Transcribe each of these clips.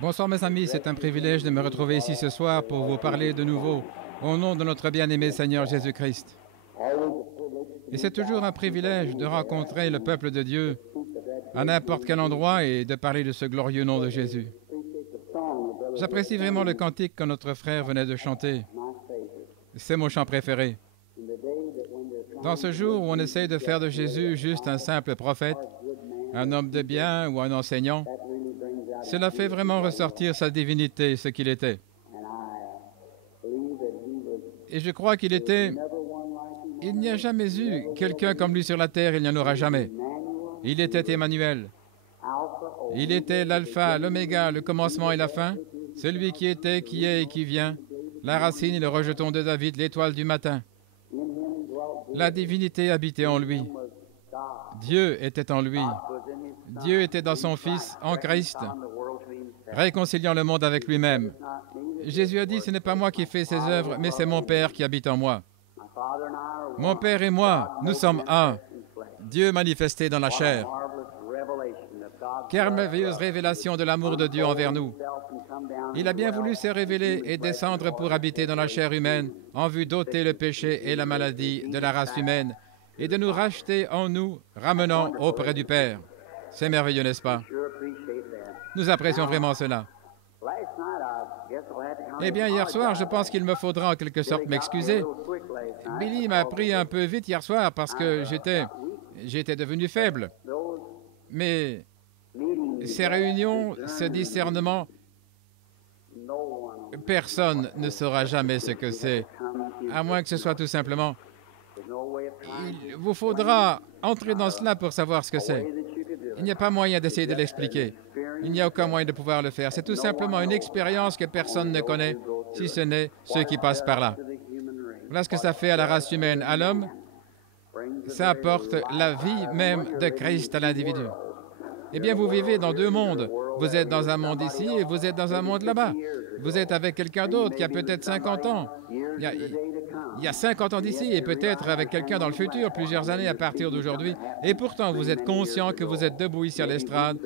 Bonsoir mes amis, c'est un privilège de me retrouver ici ce soir pour vous parler de nouveau au nom de notre bien-aimé Seigneur Jésus-Christ. Et c'est toujours un privilège de rencontrer le peuple de Dieu à n'importe quel endroit et de parler de ce glorieux nom de Jésus. J'apprécie vraiment le cantique que notre frère venait de chanter. C'est mon chant préféré. Dans ce jour où on essaye de faire de Jésus juste un simple prophète, un homme de bien ou un enseignant, cela fait vraiment ressortir sa divinité, ce qu'il était. Et je crois qu'il était... Il n'y a jamais eu quelqu'un comme lui sur la terre, il n'y en aura jamais. Il était Emmanuel. Il était l'alpha, l'oméga, le commencement et la fin, celui qui était, qui est et qui vient, la racine et le rejeton de David, l'étoile du matin. La divinité habitait en lui. Dieu était en lui. Dieu était dans son Fils, en Christ, réconciliant le monde avec lui-même. Jésus a dit, ce n'est pas moi qui fais ces œuvres, mais c'est mon Père qui habite en moi. Mon Père et moi, nous sommes un. Dieu manifesté dans la chair. Quelle merveilleuse révélation de l'amour de Dieu envers nous. Il a bien voulu se révéler et descendre pour habiter dans la chair humaine, en vue d'ôter le péché et la maladie de la race humaine, et de nous racheter en nous, ramenant auprès du Père. C'est merveilleux, n'est-ce pas? Nous apprécions vraiment cela. Eh bien, hier soir, je pense qu'il me faudra en quelque sorte m'excuser. Billy m'a pris un peu vite hier soir parce que j'étais devenu faible. Mais ces réunions, ce discernement, personne ne saura jamais ce que c'est, à moins que ce soit tout simplement... Il vous faudra entrer dans cela pour savoir ce que c'est. Il n'y a pas moyen d'essayer de l'expliquer. Il n'y a aucun moyen de pouvoir le faire. C'est tout simplement une expérience que personne ne connaît, si ce n'est ceux qui passent par là. Voilà ce que ça fait à la race humaine, à l'homme. Ça apporte la vie même de Christ à l'individu. Eh bien, vous vivez dans deux mondes. Vous êtes dans un monde ici et vous êtes dans un monde là-bas. Vous êtes avec quelqu'un d'autre qui a peut-être 50 ans. Il y a 50 ans d'ici et peut-être avec quelqu'un dans le futur, plusieurs années à partir d'aujourd'hui. Et pourtant, vous êtes conscient que vous êtes debout ici à l'estrade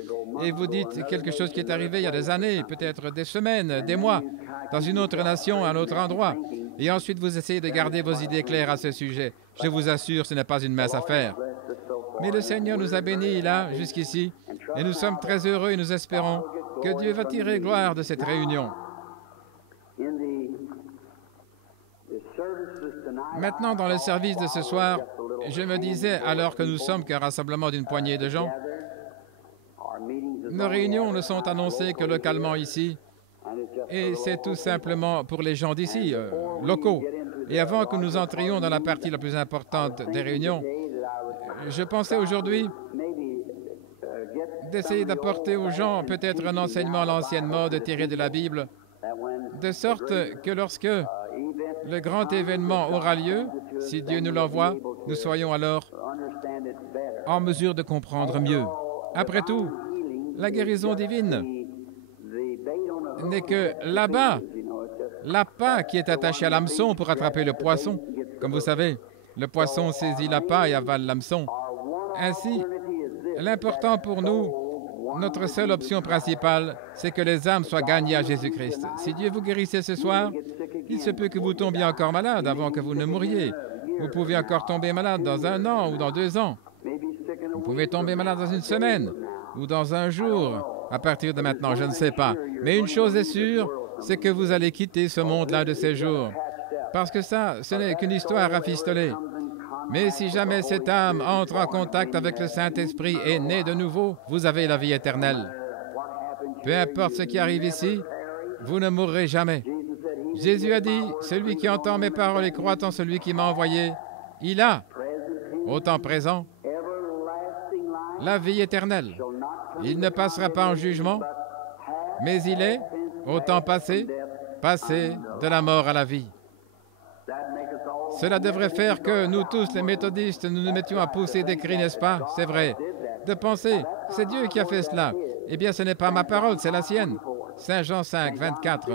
et vous dites quelque chose qui est arrivé il y a des années, peut-être des semaines, des mois, dans une autre nation, à un autre endroit. Et ensuite, vous essayez de garder vos idées claires à ce sujet. Je vous assure, ce n'est pas une mince affaire. Mais le Seigneur nous a bénis là, jusqu'ici, et nous sommes très heureux et nous espérons que Dieu va tirer gloire de cette réunion. Maintenant, dans le service de ce soir, je me disais, alors que nous sommes qu'un rassemblement d'une poignée de gens, nos réunions ne sont annoncées que localement ici, et c'est tout simplement pour les gens d'ici, locaux. Et avant que nous entrions dans la partie la plus importante des réunions, je pensais aujourd'hui d'essayer d'apporter aux gens peut-être un enseignement à l'ancienne mode tiré de la Bible, de sorte que lorsque le grand événement aura lieu, si Dieu nous l'envoie, nous soyons alors en mesure de comprendre mieux. Après tout, la guérison divine n'est que l'appât qui est attaché à l'hameçon pour attraper le poisson. Comme vous savez, le poisson saisit l'appât et avale l'hameçon. Ainsi, l'important pour nous, notre seule option principale, c'est que les âmes soient gagnées à Jésus-Christ. Si Dieu vous guérissait ce soir, il se peut que vous tombiez encore malade avant que vous ne mouriez. Vous pouvez encore tomber malade dans 1 an ou dans 2 ans. Vous pouvez tomber malade dans 1 semaine ou dans 1 jour. À partir de maintenant, je ne sais pas. Mais une chose est sûre, c'est que vous allez quitter ce monde-là de ces jours. Parce que ça, ce n'est qu'une histoire rafistolée. Mais si jamais cette âme entre en contact avec le Saint-Esprit et naît de nouveau, vous avez la vie éternelle. Peu importe ce qui arrive ici, vous ne mourrez jamais. Jésus a dit, celui qui entend mes paroles et croit en celui qui m'a envoyé, il a, au temps présent, la vie éternelle. Il ne passera pas en jugement, mais il est, au temps passé, passé de la mort à la vie. Cela devrait faire que nous tous, les méthodistes, nous nous mettions à pousser des cris, n'est-ce pas? C'est vrai. De penser, c'est Dieu qui a fait cela. Eh bien, ce n'est pas ma parole, c'est la sienne. Saint Jean 5, 24.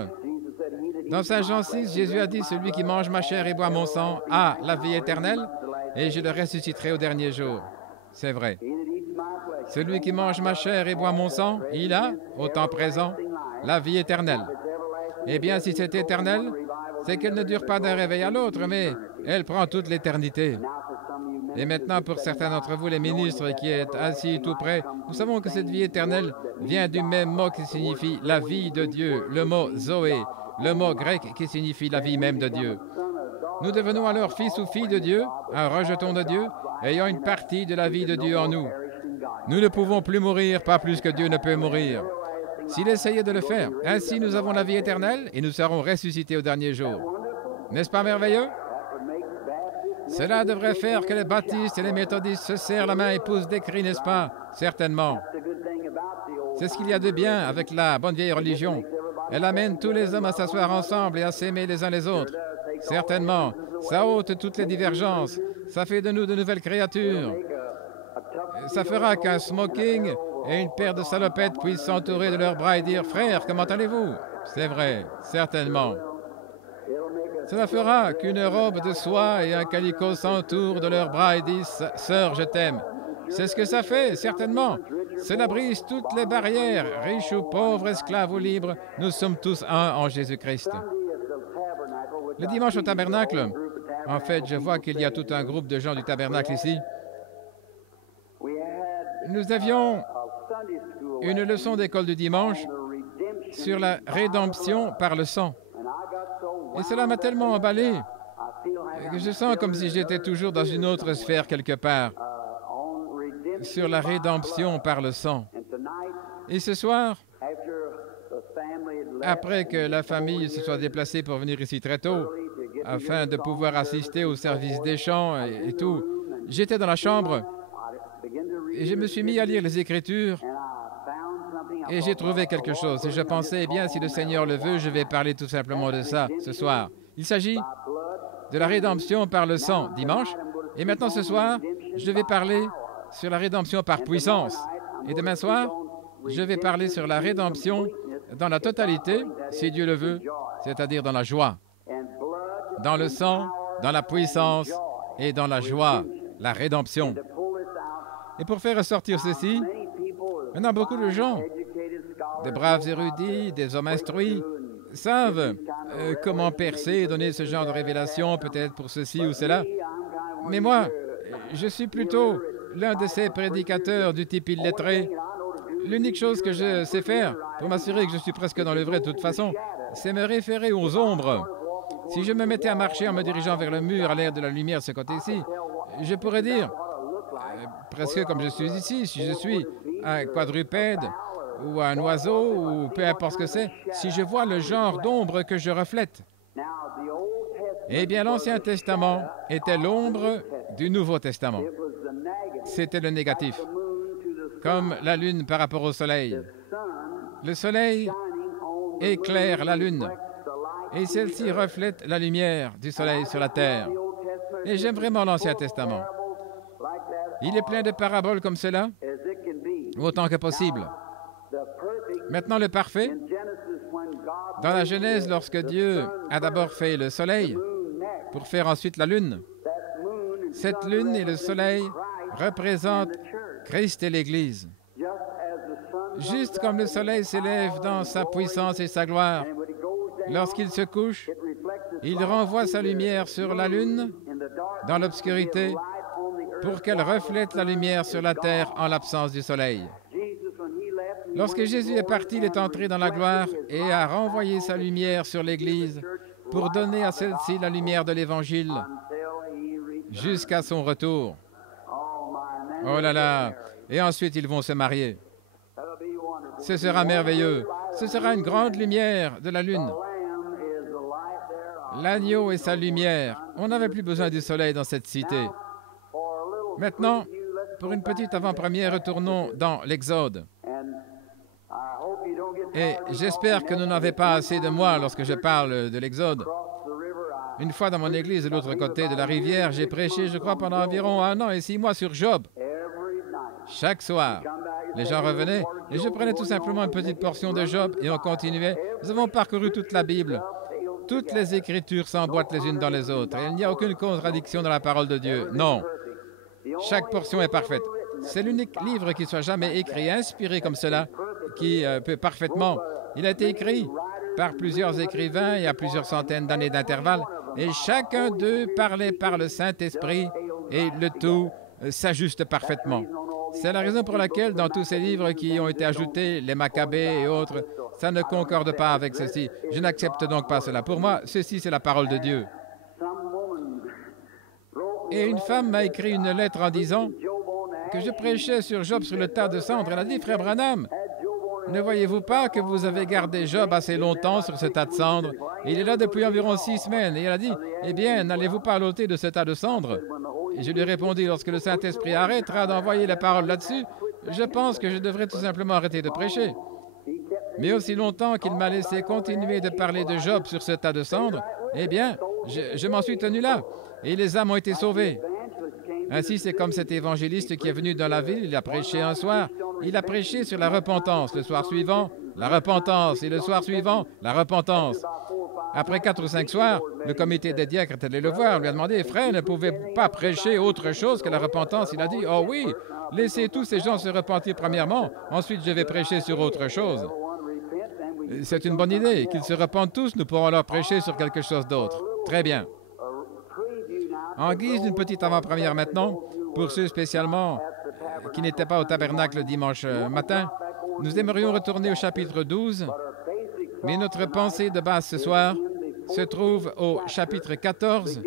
Dans Saint Jean 6, Jésus a dit, celui qui mange ma chair et boit mon sang a la vie éternelle, et je le ressusciterai au dernier jour. C'est vrai. Celui qui mange ma chair et boit mon sang, il a, au temps présent, la vie éternelle. Eh bien, si c'est éternel, c'est qu'elle ne dure pas d'un réveil à l'autre, mais elle prend toute l'éternité. Et maintenant, pour certains d'entre vous, les ministres qui êtes assis tout près, nous savons que cette vie éternelle vient du même mot qui signifie la vie de Dieu, le mot Zoé, le mot grec qui signifie la vie même de Dieu. Nous devenons alors fils ou filles de Dieu, un rejeton de Dieu, ayant une partie de la vie de Dieu en nous. Nous ne pouvons plus mourir, pas plus que Dieu ne peut mourir. S'il essayait de le faire, ainsi nous avons la vie éternelle et nous serons ressuscités au dernier jour. N'est-ce pas merveilleux? Cela devrait faire que les baptistes et les méthodistes se serrent la main et poussent des cris, n'est-ce pas? Certainement. C'est ce qu'il y a de bien avec la bonne vieille religion. Elle amène tous les hommes à s'asseoir ensemble et à s'aimer les uns les autres. Certainement. Ça ôte toutes les divergences. Ça fait de nous de nouvelles créatures. Ça fera qu'un smoking et une paire de salopettes puissent s'entourer de leurs bras et dire « Frère, comment allez-vous » C'est vrai, certainement. Cela fera qu'une robe de soie et un calicot s'entourent de leurs bras et disent « Sœur, je t'aime ». C'est ce que ça fait, certainement. Cela brise toutes les barrières, riches ou pauvres, esclaves ou libres. Nous sommes tous un en Jésus-Christ. Le dimanche au tabernacle, en fait, je vois qu'il y a tout un groupe de gens du tabernacle ici. Nous avions une leçon d'école du dimanche sur la rédemption par le sang. Et cela m'a tellement emballé que je sens comme si j'étais toujours dans une autre sphère quelque part, sur la rédemption par le sang. Et ce soir, après que la famille se soit déplacée pour venir ici très tôt, afin de pouvoir assister au service des chants et tout, j'étais dans la chambre et je me suis mis à lire les Écritures et j'ai trouvé quelque chose. Et je pensais, eh bien, si le Seigneur le veut, je vais parler tout simplement de ça ce soir. Il s'agit de la rédemption par le sang, dimanche. Et maintenant, ce soir, je vais parler sur la rédemption par puissance. Et demain soir, je vais parler sur la rédemption dans la totalité, si Dieu le veut, c'est-à-dire dans la joie. Dans le sang, dans la puissance et dans la joie, la rédemption. Et pour faire ressortir ceci, maintenant beaucoup de gens, des braves érudits, des hommes instruits, savent comment percer et donner ce genre de révélation, peut-être pour ceci ou cela. Mais moi, je suis plutôt l'un de ces prédicateurs du type illettré. L'unique chose que je sais faire, pour m'assurer que je suis presque dans le vrai de toute façon, c'est me référer aux ombres. Si je me mettais à marcher en me dirigeant vers le mur à l'air de la lumière de ce côté-ci, je pourrais dire, presque comme je suis ici, si je suis un quadrupède ou un oiseau ou peu importe ce que c'est, si je vois le genre d'ombre que je reflète. Eh bien, l'Ancien Testament était l'ombre du Nouveau Testament. C'était le négatif, comme la Lune par rapport au Soleil. Le Soleil éclaire la Lune et celle-ci reflète la lumière du Soleil sur la Terre. Et j'aime vraiment l'Ancien Testament. Il est plein de paraboles comme cela, autant que possible. Maintenant, le parfait, dans la Genèse, lorsque Dieu a d'abord fait le Soleil, pour faire ensuite la Lune, cette Lune et le Soleil représentent Christ et l'Église. Juste comme le Soleil s'élève dans sa puissance et sa gloire, lorsqu'il se couche, il renvoie sa lumière sur la Lune, dans l'obscurité, pour qu'elle reflète la lumière sur la terre en l'absence du Soleil. Lorsque Jésus est parti, il est entré dans la gloire et a renvoyé sa lumière sur l'Église pour donner à celle-ci la lumière de l'Évangile jusqu'à son retour. Oh là là! Et ensuite, ils vont se marier. Ce sera merveilleux. Ce sera une grande lumière de la lune. L'agneau et sa lumière. On n'avait plus besoin du soleil dans cette cité. Maintenant, pour une petite avant-première, retournons dans l'Exode. Et j'espère que vous n'avez pas assez de moi lorsque je parle de l'Exode. Une fois dans mon église de l'autre côté de la rivière, j'ai prêché, je crois, pendant environ 1 an et 6 mois sur Job. Chaque soir, les gens revenaient et je prenais tout simplement une petite portion de Job et on continuait. Nous avons parcouru toute la Bible. Toutes les Écritures s'emboîtent les unes dans les autres et il n'y a aucune contradiction dans la parole de Dieu. Non. Chaque portion est parfaite. C'est l'unique livre qui soit jamais écrit, inspiré comme cela, qui peut parfaitement. Il a été écrit par plusieurs écrivains et à plusieurs centaines d'années d'intervalle, et chacun d'eux parlait par le Saint-Esprit, et le tout s'ajuste parfaitement. C'est la raison pour laquelle, dans tous ces livres qui ont été ajoutés, les Maccabées et autres, ça ne concorde pas avec ceci. Je n'accepte donc pas cela. Pour moi, ceci, c'est la parole de Dieu. Et une femme m'a écrit une lettre en disant que je prêchais sur Job sur le tas de cendres. Elle a dit, frère Branham, ne voyez-vous pas que vous avez gardé Job assez longtemps sur ce tas de cendres? Il est là depuis environ 6 semaines. Et elle a dit, eh bien, n'allez-vous pas à l'ôter de ce tas de cendres? Et je lui ai répondu, lorsque le Saint-Esprit arrêtera d'envoyer la parole là-dessus, je pense que je devrais tout simplement arrêter de prêcher. Mais aussi longtemps qu'il m'a laissé continuer de parler de Job sur ce tas de cendres, eh bien, je m'en suis tenu là. Et les âmes ont été sauvées. Ainsi, c'est comme cet évangéliste qui est venu dans la ville, il a prêché un soir, il a prêché sur la repentance. Le soir suivant, la repentance. Et le soir suivant, la repentance. Après 4 ou 5 soirs, le comité des diacres est allé le voir, lui a demandé, frère, ne pouvez pas prêcher autre chose que la repentance? Il a dit, oh oui, laissez tous ces gens se repentir premièrement, ensuite je vais prêcher sur autre chose. C'est une bonne idée, qu'ils se repentent tous, nous pourrons leur prêcher sur quelque chose d'autre. Très bien. En guise d'une petite avant-première maintenant, pour ceux spécialement qui n'étaient pas au tabernacle dimanche matin, nous aimerions retourner au chapitre 12, mais notre pensée de base ce soir se trouve au chapitre 14,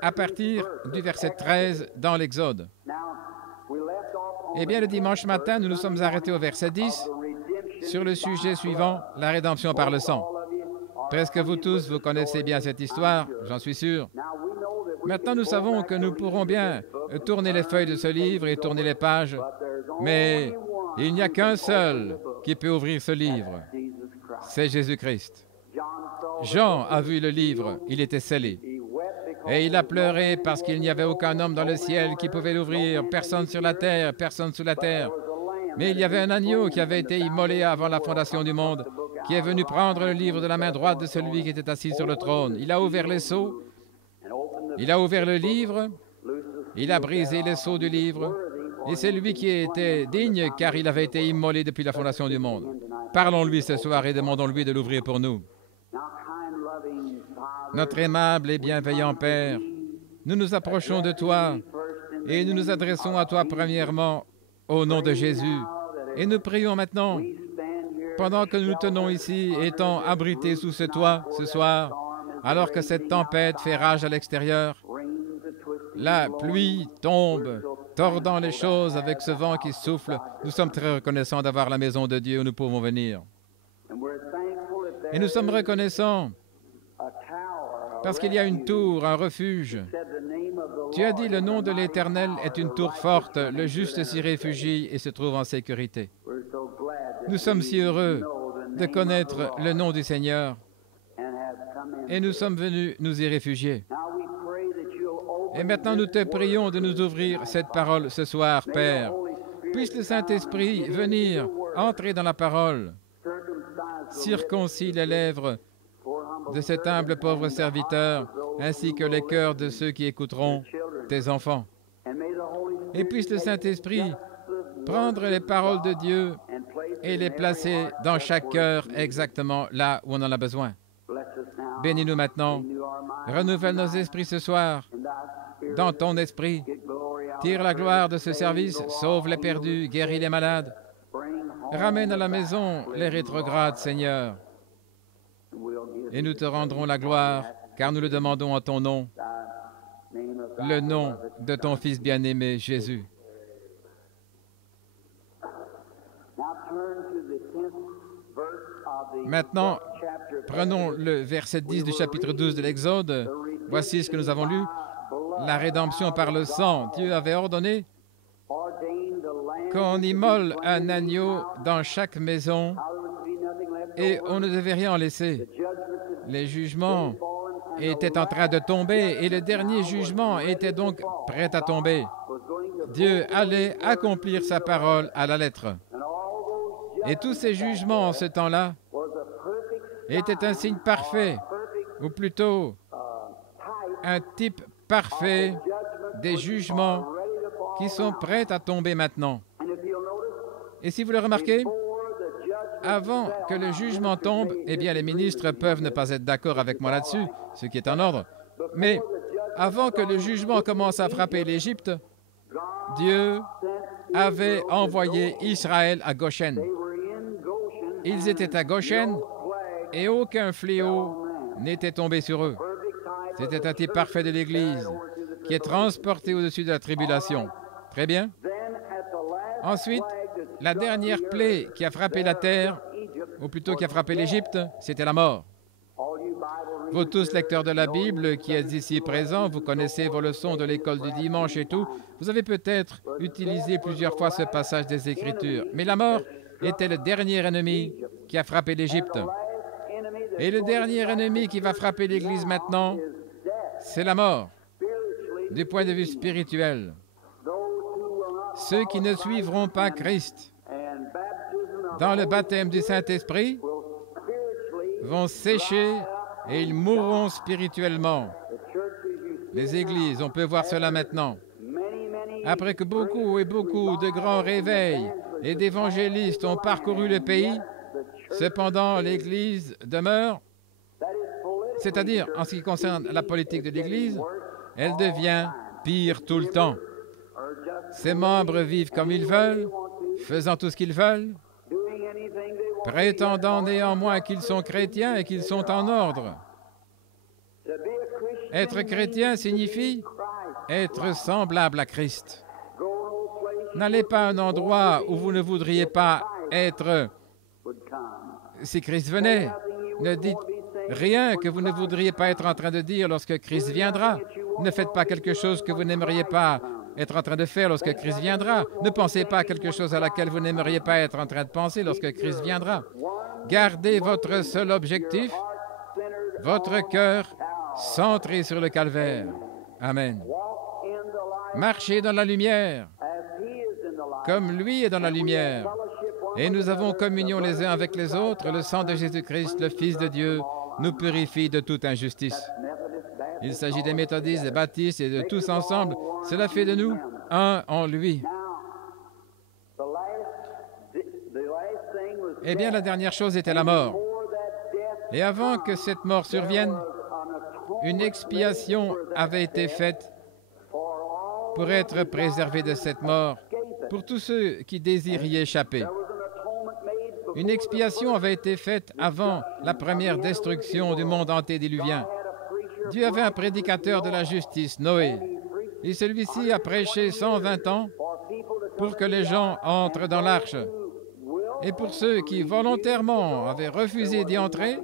à partir du verset 13 dans l'Exode. Eh bien, le dimanche matin, nous nous sommes arrêtés au verset 10 sur le sujet suivant, la rédemption par le sang. Presque vous tous, vous connaissez bien cette histoire, j'en suis sûr. Maintenant, nous savons que nous pourrons bien tourner les feuilles de ce livre et tourner les pages, mais il n'y a qu'un seul qui peut ouvrir ce livre, c'est Jésus-Christ. Jean a vu le livre, il était scellé. Et il a pleuré parce qu'il n'y avait aucun homme dans le ciel qui pouvait l'ouvrir, personne sur la terre, personne sous la terre. Mais il y avait un agneau qui avait été immolé avant la fondation du monde, qui est venu prendre le livre de la main droite de celui qui était assis sur le trône. Il a ouvert les sceaux, il a ouvert le livre, il a brisé les sceaux du livre, et c'est lui qui était digne, car il avait été immolé depuis la fondation du monde. Parlons-lui ce soir et demandons-lui de l'ouvrir pour nous. Notre aimable et bienveillant Père, nous nous approchons de toi et nous nous adressons à toi premièrement au nom de Jésus. Et nous prions maintenant, pendant que nous tenons ici, étant abrités sous ce toit ce soir, alors que cette tempête fait rage à l'extérieur, la pluie tombe, tordant les choses avec ce vent qui souffle. Nous sommes très reconnaissants d'avoir la maison de Dieu où nous pouvons venir. Et nous sommes reconnaissants parce qu'il y a une tour, un refuge. Tu as dit, le nom de l'Éternel est une tour forte, le juste s'y réfugie et se trouve en sécurité. Nous sommes si heureux de connaître le nom du Seigneur et nous sommes venus nous y réfugier. Et maintenant, nous te prions de nous ouvrir cette parole ce soir, Père. Puisse le Saint-Esprit venir, entrer dans la parole, circoncile les lèvres de cet humble pauvre serviteur, ainsi que les cœurs de ceux qui écouteront, tes enfants. Et puisse le Saint-Esprit prendre les paroles de Dieu et les placer dans chaque cœur exactement là où on en a besoin. Bénis-nous maintenant. Renouvelle nos esprits ce soir dans ton esprit. Tire la gloire de ce service, sauve les perdus, guéris les malades. Ramène à la maison les rétrogrades, Seigneur. Et nous te rendrons la gloire, car nous le demandons en ton nom, le nom de ton Fils bien-aimé, Jésus. Maintenant, prenons le verset 10 du chapitre 12 de l'Exode. Voici ce que nous avons lu. La rédemption par le sang. Dieu avait ordonné qu'on immole un agneau dans chaque maison et on ne devait rien en laisser. Les jugements étaient en train de tomber et le dernier jugement était donc prêt à tomber. Dieu allait accomplir sa parole à la lettre. Et tous ces jugements en ce temps-là étaient un signe parfait, ou plutôt un type parfait des jugements qui sont prêtes à tomber maintenant. Et si vous le remarquez, avant que le jugement tombe, eh bien, les ministres peuvent ne pas être d'accord avec moi là-dessus, ce qui est en ordre. Mais avant que le jugement commence à frapper l'Égypte, Dieu avait envoyé Israël à Goshen. Ils étaient à Goshen et aucun fléau n'était tombé sur eux. C'était un type parfait de l'Église qui est transporté au-dessus de la tribulation. Très bien. Ensuite, la dernière plaie qui a frappé la terre, ou plutôt qui a frappé l'Égypte, c'était la mort. Vous tous, lecteurs de la Bible, qui êtes ici présents, vous connaissez vos leçons de l'école du dimanche et tout, vous avez peut-être utilisé plusieurs fois ce passage des Écritures. Mais la mort était le dernier ennemi qui a frappé l'Égypte. Et le dernier ennemi qui va frapper l'Église maintenant, c'est la mort, du point de vue spirituel. Ceux qui ne suivront pas Christ dans le baptême du Saint-Esprit vont sécher et ils mourront spirituellement. Les églises, on peut voir cela maintenant. Après que beaucoup et beaucoup de grands réveils et d'évangélistes ont parcouru le pays, cependant l'Église demeure, c'est-à-dire en ce qui concerne la politique de l'Église, elle devient pire tout le temps. Ses membres vivent comme ils veulent, faisant tout ce qu'ils veulent, prétendant néanmoins qu'ils sont chrétiens et qu'ils sont en ordre. Être chrétien signifie être semblable à Christ. N'allez pas à un endroit où vous ne voudriez pas être si Christ venait. Ne dites rien que vous ne voudriez pas être en train de dire lorsque Christ viendra. Ne faites pas quelque chose que vous n'aimeriez pas être en train de faire lorsque Christ viendra. Ne pensez pas à quelque chose à laquelle vous n'aimeriez pas être en train de penser lorsque Christ viendra. Gardez votre seul objectif, votre cœur centré sur le calvaire. Amen. Marchez dans la lumière, comme lui est dans la lumière. Et nous avons communion les uns avec les autres. Le sang de Jésus-Christ, le Fils de Dieu, nous purifie de toute injustice. Il s'agit des méthodistes, des baptistes et de tous ensemble. Cela fait de nous un en lui. Eh bien, la dernière chose était la mort. Et avant que cette mort survienne, une expiation avait été faite pour être préservé de cette mort, pour tous ceux qui désirent y échapper. Une expiation avait été faite avant la première destruction du monde antédiluvien. Dieu avait un prédicateur de la justice, Noé, et celui-ci a prêché 120 ans pour que les gens entrent dans l'arche. Et pour ceux qui volontairement avaient refusé d'y entrer,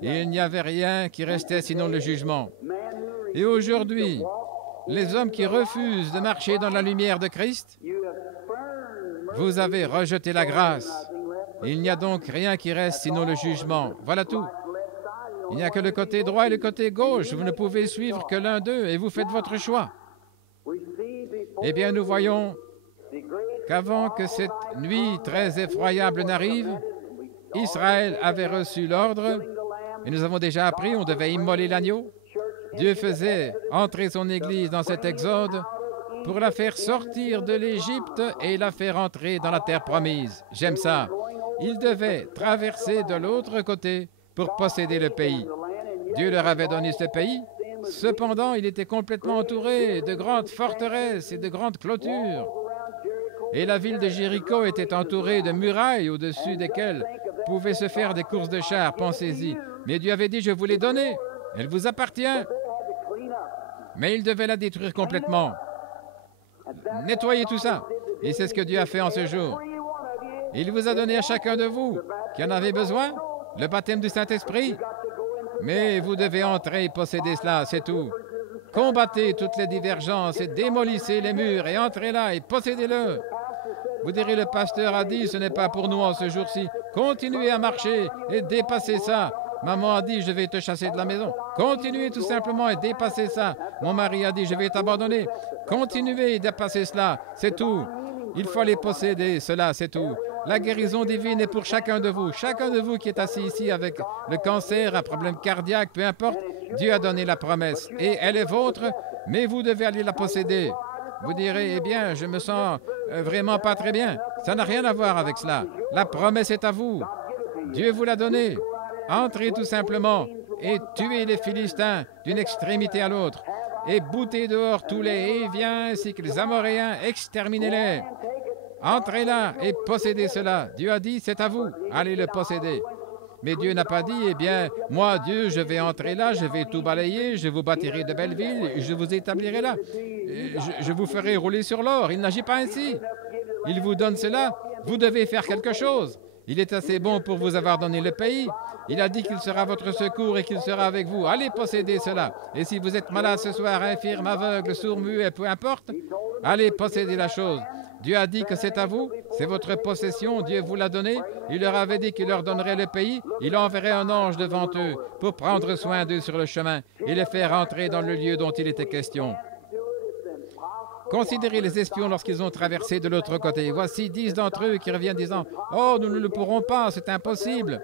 il n'y avait rien qui restait sinon le jugement. Et aujourd'hui, les hommes qui refusent de marcher dans la lumière de Christ, vous avez rejeté la grâce. Il n'y a donc rien qui reste sinon le jugement. Voilà tout. Il n'y a que le côté droit et le côté gauche. Vous ne pouvez suivre que l'un d'eux et vous faites votre choix. Eh bien, nous voyons qu'avant que cette nuit très effroyable n'arrive, Israël avait reçu l'ordre, et nous avons déjà appris, on devait immoler l'agneau. Dieu faisait entrer son Église dans cet exode pour la faire sortir de l'Égypte et la faire entrer dans la terre promise. J'aime ça. Ils devaient traverser de l'autre côté pour posséder le pays. Dieu leur avait donné ce pays. Cependant, il était complètement entouré de grandes forteresses et de grandes clôtures. Et la ville de Jéricho était entourée de murailles au-dessus desquelles pouvaient se faire des courses de chars, pensez-y. Mais Dieu avait dit, je vous l'ai donnée, elle vous appartient. Mais il devait la détruire complètement. Nettoyer tout ça. Et c'est ce que Dieu a fait en ce jour. Il vous a donné à chacun de vous qui en avait besoin, le baptême du Saint-Esprit. Mais vous devez entrer et posséder cela, c'est tout. Combattez toutes les divergences et démolissez les murs et entrez là et possédez-le. Vous direz, le pasteur a dit, ce n'est pas pour nous en ce jour-ci. Continuez à marcher et dépassez ça. Maman a dit, je vais te chasser de la maison. Continuez tout simplement et dépassez ça. Mon mari a dit, je vais t'abandonner. Continuez et dépassez cela, c'est tout. Il faut les posséder, cela, c'est tout. La guérison divine est pour chacun de vous. Chacun de vous qui est assis ici avec le cancer, un problème cardiaque, peu importe, Dieu a donné la promesse. Et elle est vôtre, mais vous devez aller la posséder. Vous direz, eh bien, je me sens vraiment pas très bien. Ça n'a rien à voir avec cela. La promesse est à vous. Dieu vous l'a donnée. Entrez tout simplement et tuez les Philistins d'une extrémité à l'autre. Et boutez dehors tous les Héviens ainsi que les Amoréens, exterminez-les. Entrez là et possédez cela. Dieu a dit, c'est à vous. Allez le posséder. Mais Dieu n'a pas dit, eh bien, moi, Dieu, je vais entrer là, je vais tout balayer, je vous bâtirai de belles villes, je vous établirai là. Je vous ferai rouler sur l'or. Il n'agit pas ainsi. Il vous donne cela, vous devez faire quelque chose. Il est assez bon pour vous avoir donné le pays. Il a dit qu'il sera votre secours et qu'il sera avec vous. Allez posséder cela. Et si vous êtes malade ce soir, infirme, aveugle, sourd, muet, peu importe, allez posséder la chose. Dieu a dit que c'est à vous, c'est votre possession, Dieu vous l'a donné. Il leur avait dit qu'il leur donnerait le pays. Il enverrait un ange devant eux pour prendre soin d'eux sur le chemin et les faire entrer dans le lieu dont il était question. Considérez les espions lorsqu'ils ont traversé de l'autre côté. Voici 10 d'entre eux qui reviennent disant « Oh, nous ne le pourrons pas, c'est impossible. »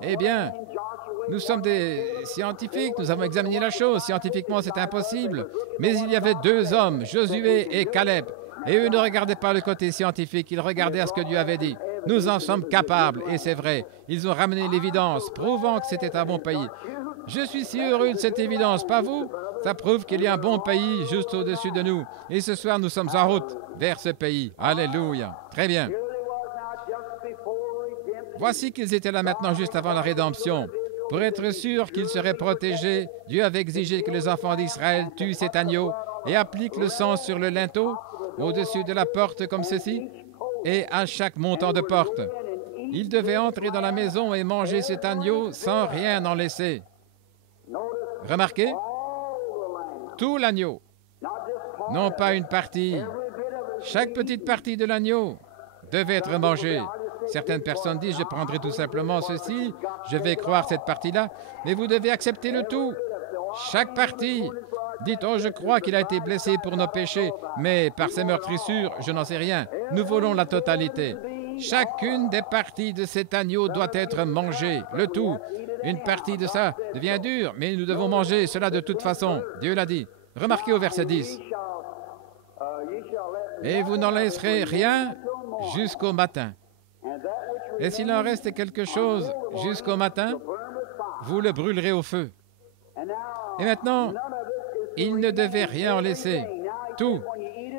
Eh bien, nous sommes des scientifiques, nous avons examiné la chose. Scientifiquement, c'est impossible. Mais il y avait 2 hommes, Josué et Caleb. Et eux ne regardaient pas le côté scientifique, ils regardaient à ce que Dieu avait dit. Nous en sommes capables, et c'est vrai. Ils ont ramené l'évidence, prouvant que c'était un bon pays. Je suis si heureux de cette évidence, pas vous? Ça prouve qu'il y a un bon pays juste au-dessus de nous. Et ce soir, nous sommes en route vers ce pays. Alléluia. Très bien. Voici qu'ils étaient là maintenant juste avant la rédemption. Pour être sûr qu'ils seraient protégés, Dieu avait exigé que les enfants d'Israël tuent cet agneau et appliquent le sang sur le linteau au-dessus de la porte comme ceci, et à chaque montant de porte. Ils devaient entrer dans la maison et manger cet agneau sans rien en laisser. Remarquez, tout l'agneau, non pas une partie. Chaque petite partie de l'agneau devait être mangée. Certaines personnes disent, je prendrai tout simplement ceci, je vais croire cette partie-là, mais vous devez accepter le tout. Chaque partie. Dites, oh, je crois qu'il a été blessé pour nos péchés, mais par ses meurtrissures, je n'en sais rien. Nous voulons la totalité. Chacune des parties de cet agneau doit être mangée, le tout. Une partie de ça devient dure, mais nous devons manger cela de toute façon. Dieu l'a dit. Remarquez au verset 10. Et vous n'en laisserez rien jusqu'au matin. Et s'il en reste quelque chose jusqu'au matin, vous le brûlerez au feu. Et maintenant, il ne devait rien en laisser. Tout.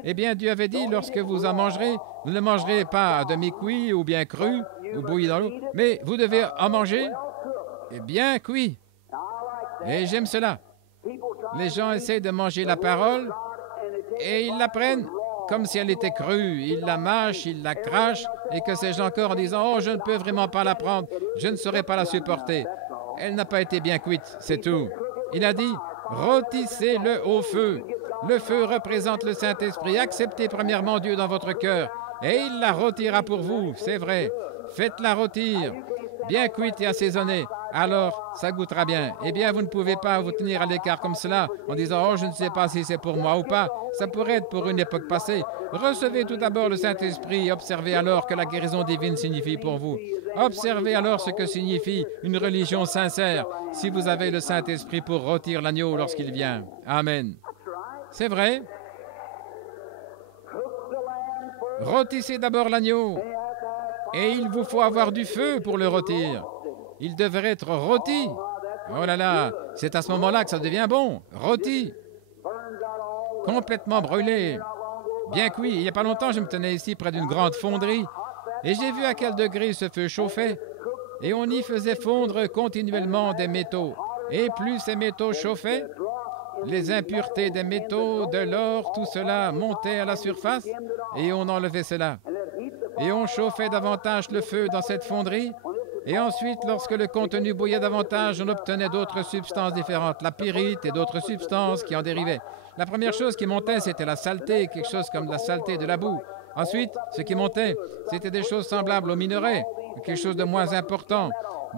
Eh bien, Dieu avait dit, lorsque vous en mangerez, vous ne mangerez pas à demi-cuit ou bien cru ou bouilli dans l'eau, mais vous devez en manger bien cuit. Et j'aime cela. Les gens essaient de manger la parole et ils la prennent comme si elle était crue. Ils la mâchent, ils la crachent, et que sais-je encore en disant « Oh, je ne peux vraiment pas la prendre, je ne saurais pas la supporter. » Elle n'a pas été bien cuite, c'est tout. Il a dit « Rôtissez-le au feu. » Le feu représente le Saint-Esprit. Acceptez premièrement Dieu dans votre cœur, et il la rôtira pour vous, c'est vrai. Faites-la rôtir, bien cuite et assaisonnée. Alors, ça goûtera bien. Eh bien, vous ne pouvez pas vous tenir à l'écart comme cela, en disant « Oh, je ne sais pas si c'est pour moi ou pas. » Ça pourrait être pour une époque passée. Recevez tout d'abord le Saint-Esprit et observez alors que la guérison divine signifie pour vous. Observez alors ce que signifie une religion sincère, si vous avez le Saint-Esprit pour rôtir l'agneau lorsqu'il vient. Amen. C'est vrai. Rôtissez d'abord l'agneau, et il vous faut avoir du feu pour le rôtir. Il devrait être rôti. Oh là là, c'est à ce moment-là que ça devient bon. Rôti. Complètement brûlé. Bien cuit. Il n'y a pas longtemps, je me tenais ici près d'une grande fonderie et j'ai vu à quel degré ce feu chauffait. Et on y faisait fondre continuellement des métaux. Et plus ces métaux chauffaient, les impuretés des métaux, de l'or, tout cela montait à la surface et on enlevait cela. Et on chauffait davantage le feu dans cette fonderie. Et ensuite, lorsque le contenu bouillait davantage, on obtenait d'autres substances différentes, la pyrite et d'autres substances qui en dérivaient. La première chose qui montait, c'était la saleté, quelque chose comme la saleté de la boue. Ensuite, ce qui montait, c'était des choses semblables aux minerais, quelque chose de moins important,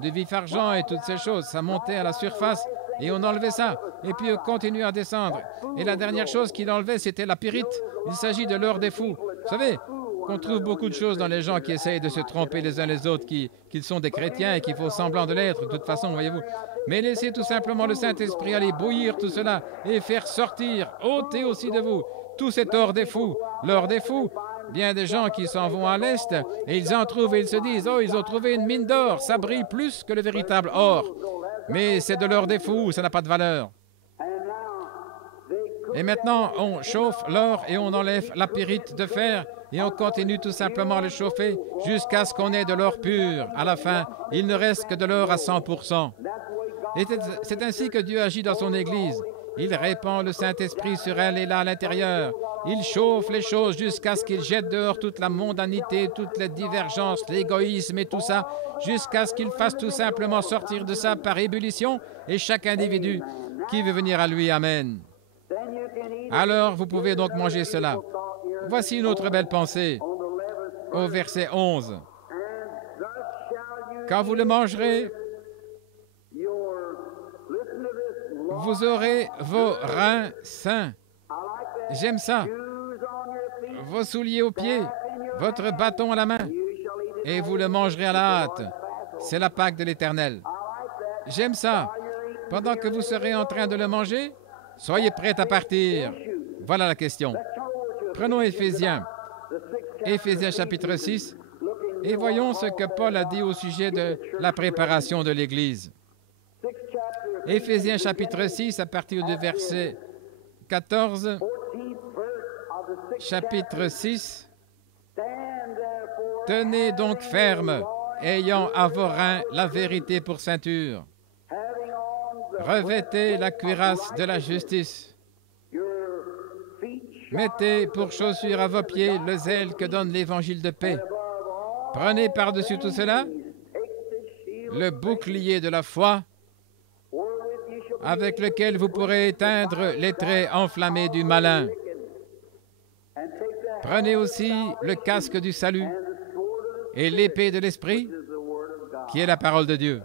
de vif-argent et toutes ces choses. Ça montait à la surface et on enlevait ça. Et puis on continuait à descendre. Et la dernière chose qu'il enlevait, c'était la pyrite. Il s'agit de l'or des fous. Vous savez qu'on trouve beaucoup de choses dans les gens qui essayent de se tromper les uns les autres, qu'ils sont des chrétiens et qu'il faut semblant de l'être, de toute façon, voyez-vous. Mais laissez tout simplement le Saint-Esprit aller bouillir tout cela et faire sortir, ôter aussi de vous Tout cet or des fous. L'or des fous. Bien des gens qui s'en vont à l'Est et ils en trouvent et ils se disent « Oh, ils ont trouvé une mine d'or, ça brille plus que le véritable or. » Mais c'est de l'or des fous, ça n'a pas de valeur. Et maintenant, on chauffe l'or et on enlève la pyrite de fer et on continue tout simplement à le chauffer jusqu'à ce qu'on ait de l'or pur. À la fin, il ne reste que de l'or à 100%. Et c'est ainsi que Dieu agit dans son Église. Il répand le Saint-Esprit sur elle et là à l'intérieur. Il chauffe les choses jusqu'à ce qu'il jette dehors toute la mondanité, toutes les divergences, l'égoïsme et tout ça, jusqu'à ce qu'il fasse tout simplement sortir de ça par ébullition et chaque individu qui veut venir à lui. Amen. Alors, vous pouvez donc manger cela. Voici une autre belle pensée au verset 11. Quand vous le mangerez, vous aurez vos reins sains. J'aime ça. Vos souliers aux pieds, votre bâton à la main, et vous le mangerez à la hâte. C'est la Pâque de l'Éternel. J'aime ça. Pendant que vous serez en train de le manger, soyez prêts à partir. Voilà la question. Prenons Éphésiens chapitre 6, et voyons ce que Paul a dit au sujet de la préparation de l'Église. Éphésiens chapitre 6, à partir du verset 14, chapitre 6. Tenez donc ferme, ayant à vos reins la vérité pour ceinture. Revêtez la cuirasse de la justice. Mettez pour chaussure à vos pieds le zèle que donne l'évangile de paix. Prenez par-dessus tout cela le bouclier de la foi avec lequel vous pourrez éteindre les traits enflammés du malin. Prenez aussi le casque du salut et l'épée de l'Esprit, qui est la parole de Dieu.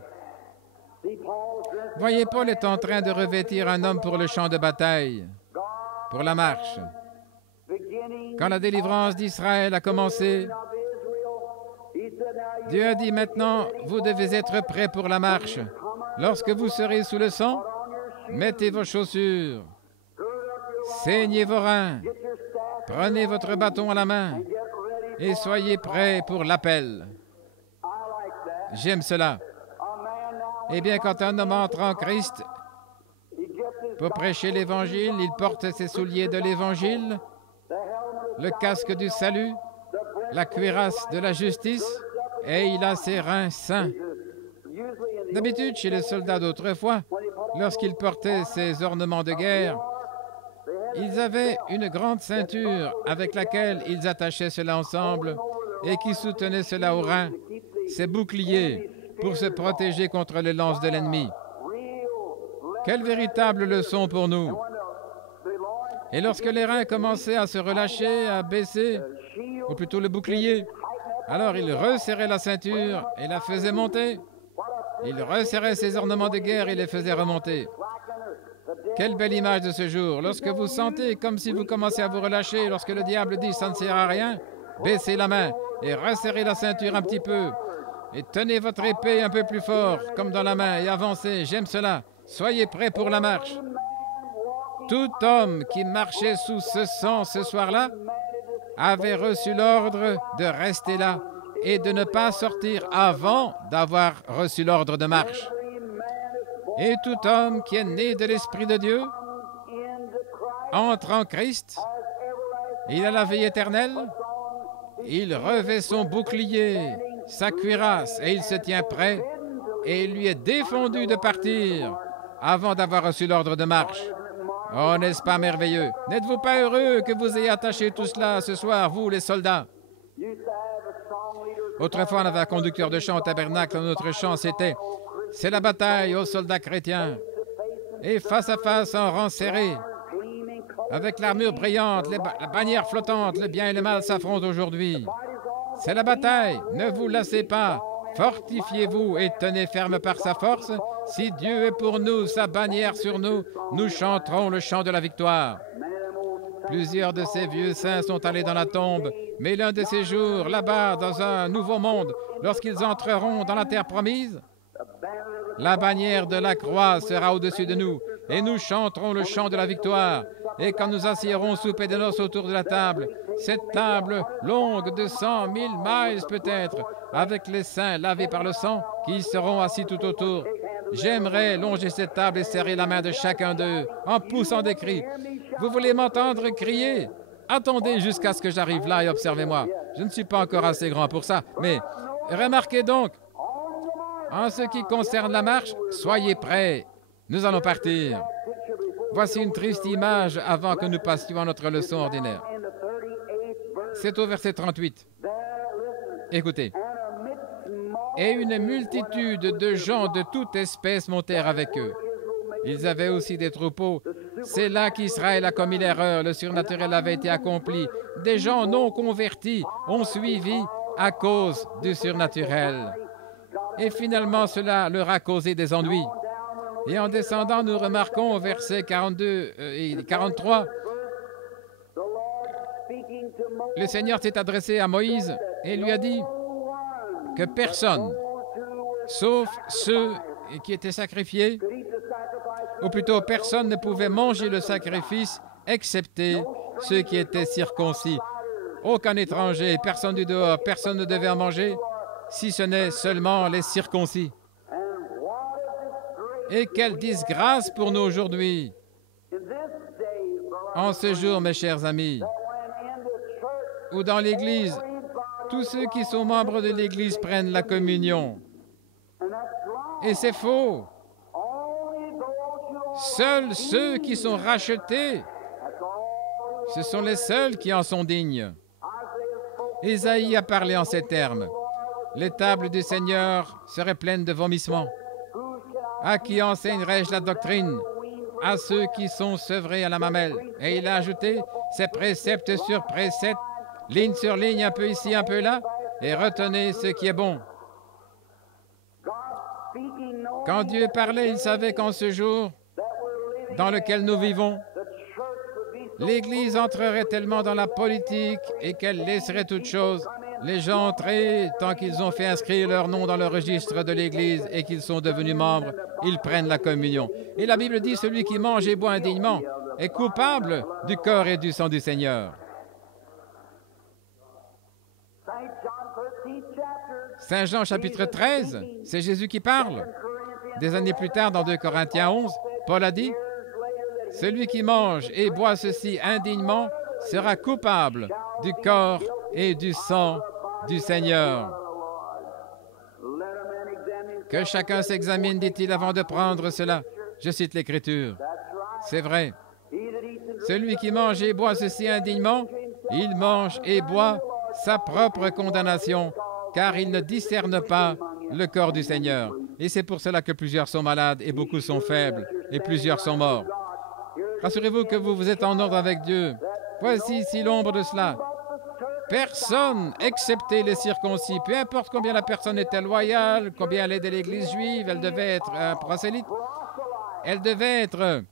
Voyez, Paul est en train de revêtir un homme pour le champ de bataille, pour la marche. Quand la délivrance d'Israël a commencé, Dieu a dit maintenant, vous devez être prêts pour la marche. Lorsque vous serez sous le sang, mettez vos chaussures, saignez vos reins, prenez votre bâton à la main et soyez prêts pour l'appel. J'aime cela. Eh bien, quand un homme entre en Christ pour prêcher l'Évangile, il porte ses souliers de l'Évangile, le casque du salut, la cuirasse de la justice, et il a ses reins sains. D'habitude, chez les soldats d'autrefois, lorsqu'ils portaient ces ornements de guerre, ils avaient une grande ceinture avec laquelle ils attachaient cela ensemble et qui soutenait cela aux reins, ces boucliers, pour se protéger contre les lances de l'ennemi. Quelle véritable leçon pour nous! Et lorsque les reins commençaient à se relâcher, à baisser, ou plutôt le bouclier, alors il resserrait la ceinture et la faisait monter. Il resserrait ses ornements de guerre et les faisait remonter. Quelle belle image de ce jour! Lorsque vous sentez comme si vous commencez à vous relâcher, lorsque le diable dit « ça ne sert à rien », baissez la main et resserrez la ceinture un petit peu. Et tenez votre épée un peu plus fort, comme dans la main, et avancez. J'aime cela. Soyez prêts pour la marche. Tout homme qui marchait sous ce sang ce soir-là avait reçu l'ordre de rester là et de ne pas sortir avant d'avoir reçu l'ordre de marche. Et tout homme qui est né de l'Esprit de Dieu entre en Christ, il a la vie éternelle, il revêt son bouclier, sa cuirasse, et il se tient prêt, et il lui est défendu de partir avant d'avoir reçu l'ordre de marche. Oh, n'est-ce pas merveilleux? N'êtes-vous pas heureux que vous ayez attaché tout cela ce soir, vous, les soldats? Autrefois, on avait un conducteur de chant au tabernacle. Notre chant, c'était « C'est la bataille aux soldats chrétiens. » Et face à face, en rang serré, avec l'armure brillante, la bannière flottante, le bien et le mal s'affrontent aujourd'hui. C'est la bataille. Ne vous lassez pas. Fortifiez-vous et tenez ferme par sa force. Si Dieu est pour nous, sa bannière sur nous, nous chanterons le chant de la victoire. Plusieurs de ces vieux saints sont allés dans la tombe, mais l'un de ces jours, là-bas, dans un nouveau monde, lorsqu'ils entreront dans la terre promise, la bannière de la croix sera au-dessus de nous, et nous chanterons le chant de la victoire. Et quand nous assiérons souper de noces autour de la table, cette table longue de 100 000 miles peut-être, avec les seins lavés par le sang, qui seront assis tout autour. J'aimerais longer cette table et serrer la main de chacun d'eux en poussant des cris. Vous voulez m'entendre crier? Attendez jusqu'à ce que j'arrive là et observez-moi. Je ne suis pas encore assez grand pour ça, mais remarquez donc, en ce qui concerne la marche, soyez prêts. Nous allons partir. Voici une triste image avant que nous passions à notre leçon ordinaire. C'est au verset 38. Écoutez. Et une multitude de gens de toute espèce montèrent avec eux. Ils avaient aussi des troupeaux. C'est là qu'Israël a commis l'erreur. Le surnaturel avait été accompli. Des gens non convertis ont suivi à cause du surnaturel. Et finalement, cela leur a causé des ennuis. Et en descendant, nous remarquons au verset 42 et 43, le Seigneur s'est adressé à Moïse et lui a dit que personne, sauf ceux qui étaient sacrifiés, ou plutôt personne ne pouvait manger le sacrifice, excepté ceux qui étaient circoncis. Aucun étranger, personne du dehors, personne ne devait en manger, si ce n'est seulement les circoncis. Et quelle disgrâce pour nous aujourd'hui! En ce jour, mes chers amis, où dans l'Église, tous ceux qui sont membres de l'Église prennent la communion. Et c'est faux. Seuls ceux qui sont rachetés, ce sont les seuls qui en sont dignes. Ésaïe a parlé en ces termes. Les tables du Seigneur seraient pleines de vomissements. À qui enseignerai-je la doctrine? À ceux qui sont sevrés à la mamelle. Et il a ajouté, c'est précepte sur précepte, ligne sur ligne, un peu ici, un peu là, et retenez ce qui est bon. Quand Dieu parlait, il savait qu'en ce jour dans lequel nous vivons, l'Église entrerait tellement dans la politique et qu'elle laisserait toute chose. Les gens entrer, tant qu'ils ont fait inscrire leur nom dans le registre de l'Église et qu'ils sont devenus membres, ils prennent la communion. Et la Bible dit, celui qui mange et boit indignement est coupable du corps et du sang du Seigneur. Saint Jean chapitre 13, c'est Jésus qui parle. Des années plus tard, dans 2 Corinthiens 11, Paul a dit, « Celui qui mange et boit ceci indignement sera coupable du corps et du sang du Seigneur. » Que chacun s'examine, dit-il, avant de prendre cela. Je cite l'Écriture. C'est vrai. Celui qui mange et boit ceci indignement, il mange et boit sa propre condamnation, car il ne discerne pas le corps du Seigneur. Et c'est pour cela que plusieurs sont malades et beaucoup sont faibles et plusieurs sont morts. Rassurez-vous que vous êtes en ordre avec Dieu. Voici ici l'ombre de cela. Personne, excepté les circoncis, peu importe combien la personne était loyale, combien elle est de l'Église juive, elle devait être un prosélyte, elle devait être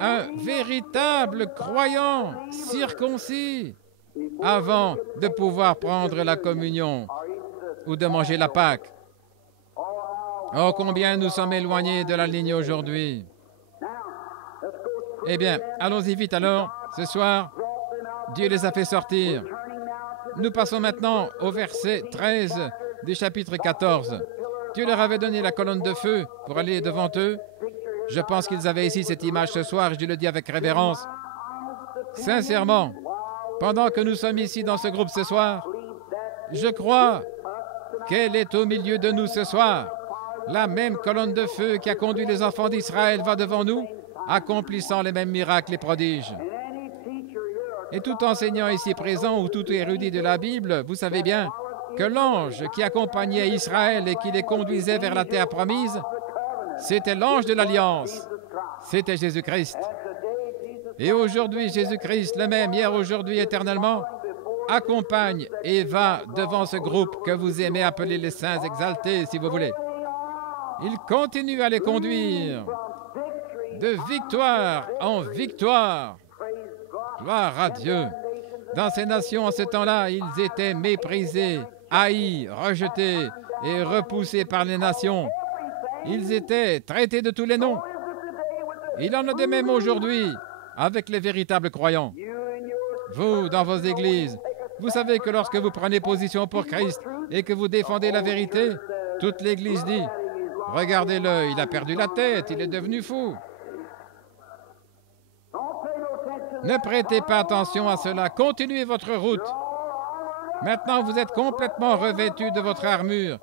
un véritable croyant circoncis avant de pouvoir prendre la communion ou de manger la Pâque. Oh, combien nous sommes éloignés de la ligne aujourd'hui. Eh bien, allons-y vite alors. Ce soir, Dieu les a fait sortir. Nous passons maintenant au verset 13 du chapitre 14. Dieu leur avait donné la colonne de feu pour aller devant eux. Je pense qu'ils avaient ici cette image ce soir, je le dis avec révérence. Sincèrement, pendant que nous sommes ici dans ce groupe ce soir, je crois qu'elle est au milieu de nous ce soir. La même colonne de feu qui a conduit les enfants d'Israël va devant nous, accomplissant les mêmes miracles et prodiges. Et tout enseignant ici présent ou tout érudit de la Bible, vous savez bien que l'ange qui accompagnait Israël et qui les conduisait vers la terre promise, c'était l'ange de l'Alliance, c'était Jésus-Christ. Et aujourd'hui, Jésus-Christ, le même hier, aujourd'hui, éternellement, accompagne et va devant ce groupe que vous aimez appeler les saints exaltés, si vous voulez. Il continue à les conduire de victoire en victoire. Gloire à Dieu. Dans ces nations, en ce temps-là, ils étaient méprisés, haïs, rejetés et repoussés par les nations. Ils étaient traités de tous les noms. Il en a de même aujourd'hui. avec les véritables croyants. Vous, dans vos églises, vous savez que lorsque vous prenez position pour Christ et que vous défendez la vérité, toute l'Église dit, « Regardez-le, il a perdu la tête, il est devenu fou. » Ne prêtez pas attention à cela, continuez votre route. Maintenant, vous êtes complètement revêtus de votre armure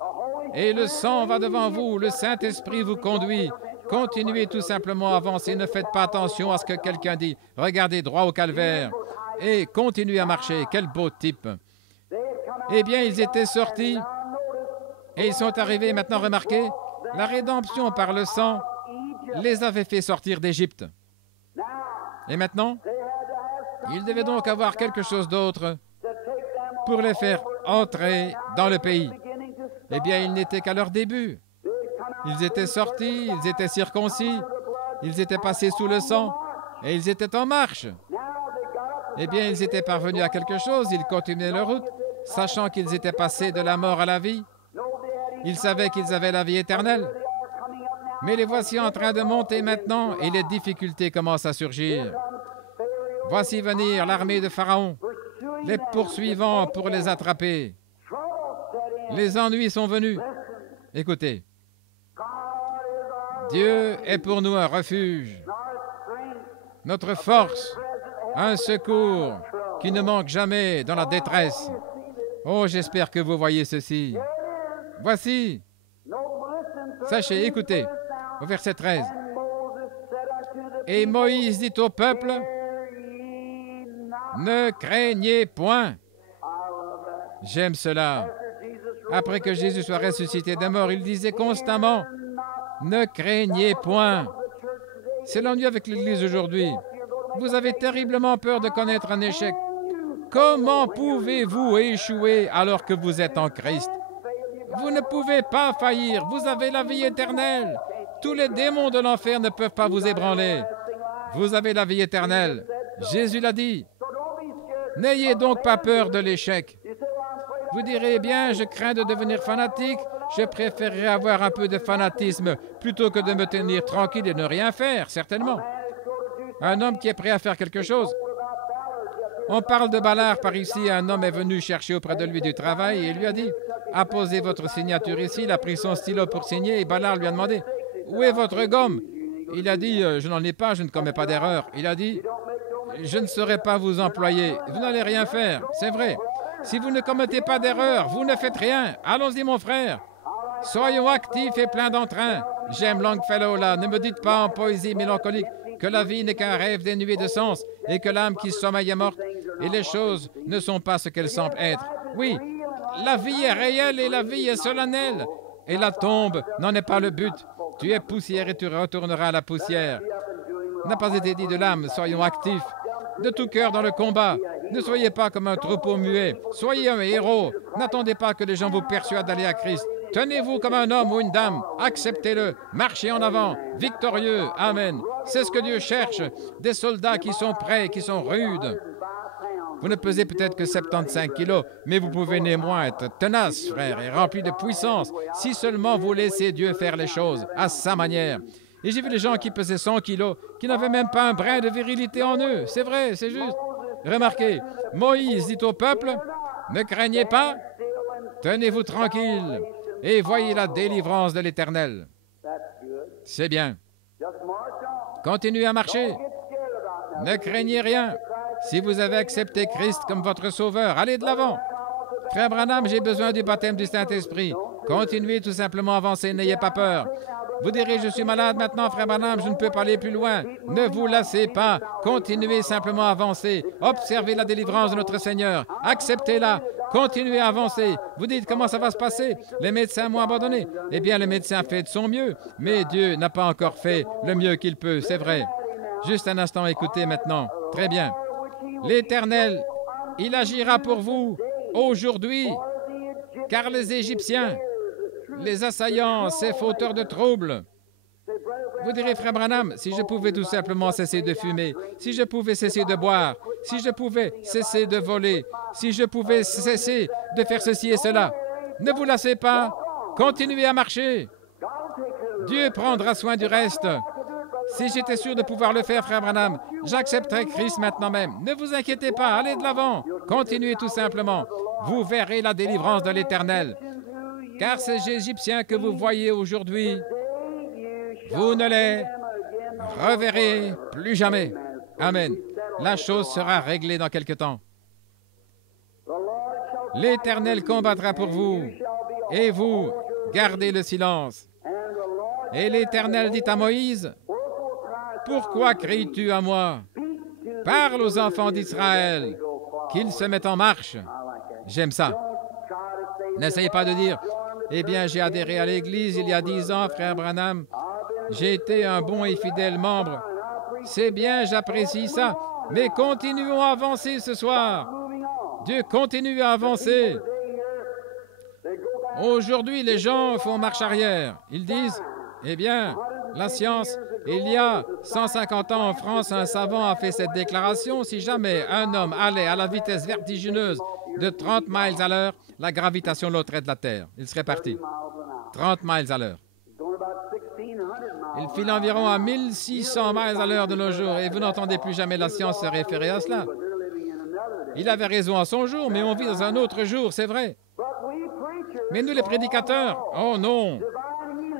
et le sang va devant vous, le Saint-Esprit vous conduit. Continuez tout simplement à avancer, ne faites pas attention à ce que quelqu'un dit. Regardez droit au calvaire et continuez à marcher. Quel beau type! Eh bien, ils étaient sortis et ils sont arrivés, maintenant remarquez, la rédemption par le sang les avait fait sortir d'Égypte. Et maintenant, ils devaient donc avoir quelque chose d'autre pour les faire entrer dans le pays. Eh bien, ils n'étaient qu'à leur début. Ils étaient sortis, ils étaient circoncis, ils étaient passés sous le sang et ils étaient en marche. Eh bien, ils étaient parvenus à quelque chose, ils continuaient leur route, sachant qu'ils étaient passés de la mort à la vie. Ils savaient qu'ils avaient la vie éternelle. Mais les voici en train de monter maintenant et les difficultés commencent à surgir. Voici venir l'armée de Pharaon, les poursuivants pour les attraper. Les ennuis sont venus. Écoutez, Dieu est pour nous un refuge, notre force, un secours qui ne manque jamais dans la détresse. Oh, j'espère que vous voyez ceci. Voici, sachez, écoutez, au verset 13. Et Moïse dit au peuple, ne craignez point. J'aime cela. Après que Jésus soit ressuscité des morts, il disait constamment, ne craignez point. C'est l'ennui avec l'Église aujourd'hui. Vous avez terriblement peur de connaître un échec. Comment pouvez-vous échouer alors que vous êtes en Christ? Vous ne pouvez pas faillir. Vous avez la vie éternelle. Tous les démons de l'enfer ne peuvent pas vous ébranler. Vous avez la vie éternelle. Jésus l'a dit. N'ayez donc pas peur de l'échec. Vous direz, bien, je crains de devenir fanatique. Je préférerais avoir un peu de fanatisme plutôt que de me tenir tranquille et ne rien faire, certainement. Un homme qui est prêt à faire quelque chose. On parle de Ballard par ici. Un homme est venu chercher auprès de lui du travail et il lui a dit, apposez votre signature ici. Il a pris son stylo pour signer et Ballard lui a demandé, où est votre gomme? Il a dit, je n'en ai pas, je ne commets pas d'erreur. Il a dit, je ne saurais pas vous employer. Vous n'allez rien faire, c'est vrai. Si vous ne commettez pas d'erreur, vous ne faites rien. Allons-y, mon frère. Soyons actifs et pleins d'entrain. J'aime Longfellow là. Ne me dites pas en poésie mélancolique que la vie n'est qu'un rêve dénué de sens et que l'âme qui sommeille est morte et les choses ne sont pas ce qu'elles semblent être. Oui, la vie est réelle et la vie est solennelle. Et la tombe n'en est pas le but. Tu es poussière et tu retourneras à la poussière. N'a pas été dit de l'âme, soyons actifs. De tout cœur dans le combat. Ne soyez pas comme un troupeau muet. Soyez un héros. N'attendez pas que les gens vous persuadent d'aller à Christ. Tenez-vous comme un homme ou une dame. Acceptez-le. Marchez en avant. Victorieux. Amen. C'est ce que Dieu cherche. Des soldats qui sont prêts, qui sont rudes. Vous ne pesez peut-être que 75 kilos, mais vous pouvez néanmoins être tenace, frère, et rempli de puissance, si seulement vous laissez Dieu faire les choses à sa manière. Et j'ai vu des gens qui pesaient 100 kilos, qui n'avaient même pas un brin de virilité en eux. C'est vrai, c'est juste. Remarquez, Moïse dit au peuple, ne craignez pas, tenez-vous tranquille et voyez la délivrance de l'Éternel. C'est bien. Continuez à marcher. Ne craignez rien. Si vous avez accepté Christ comme votre sauveur, allez de l'avant. Frère Branham, j'ai besoin du baptême du Saint-Esprit. Continuez tout simplement à avancer, n'ayez pas peur. Vous direz, je suis malade maintenant, frère Branham, je ne peux pas aller plus loin. Ne vous lassez pas. Continuez simplement à avancer. Observez la délivrance de notre Seigneur. Acceptez-la. Continuez à avancer. Vous dites, comment ça va se passer? Les médecins m'ont abandonné. Eh bien, le médecin fait de son mieux. Mais Dieu n'a pas encore fait le mieux qu'il peut, c'est vrai. Juste un instant, écoutez maintenant. Très bien. L'Éternel, il agira pour vous aujourd'hui, car les Égyptiens, les assaillants, ces fauteurs de troubles. Vous direz, frère Branham, si je pouvais tout simplement cesser de fumer, si je pouvais cesser de boire, si je pouvais cesser de voler, si je pouvais cesser de faire ceci et cela. Ne vous lassez pas, continuez à marcher. Dieu prendra soin du reste. Si j'étais sûr de pouvoir le faire, frère Branham, j'accepterais Christ maintenant même. Ne vous inquiétez pas, allez de l'avant. Continuez tout simplement. Vous verrez la délivrance de l'Éternel. Car ces Égyptiens que vous voyez aujourd'hui, vous ne les reverrez plus jamais. Amen. La chose sera réglée dans quelque temps. L'Éternel combattra pour vous, et vous gardez le silence. Et l'Éternel dit à Moïse, « Pourquoi cries-tu à moi? Parle aux enfants d'Israël, qu'ils se mettent en marche. » J'aime ça. N'essayez pas de dire, « Eh bien, j'ai adhéré à l'Église il y a 10 ans, frère Branham. J'ai été un bon et fidèle membre. C'est bien, j'apprécie ça. Mais continuons à avancer ce soir. Dieu continue à avancer. Aujourd'hui, les gens font marche arrière. Ils disent, eh bien, la science, il y a 150 ans en France, un savant a fait cette déclaration. Si jamais un homme allait à la vitesse vertigineuse de 30 miles à l'heure, la gravitation l'ôterait de la Terre. Il serait parti. 30 miles à l'heure. Il file environ à 1600 miles à l'heure de nos jours et vous n'entendez plus jamais la science se référer à cela. Il avait raison à son jour, mais on vit dans un autre jour, c'est vrai. Mais nous, les prédicateurs, oh non,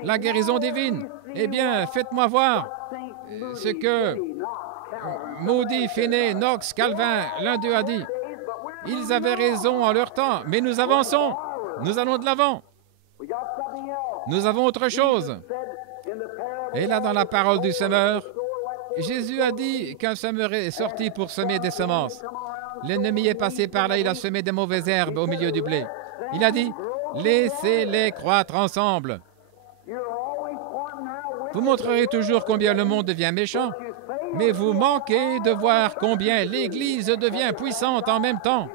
la guérison divine, eh bien, faites-moi voir ce que Moody, Finney, Knox, Calvin, l'un d'eux a dit. Ils avaient raison en leur temps, mais nous avançons, nous allons de l'avant. Nous avons autre chose. Et là, dans la parole du semeur, Jésus a dit qu'un semeur est sorti pour semer des semences. L'ennemi est passé par là, il a semé des mauvaises herbes au milieu du blé. Il a dit, laissez-les croître ensemble. Vous montrerez toujours combien le monde devient méchant, mais vous manquez de voir combien l'Église devient puissante en même temps.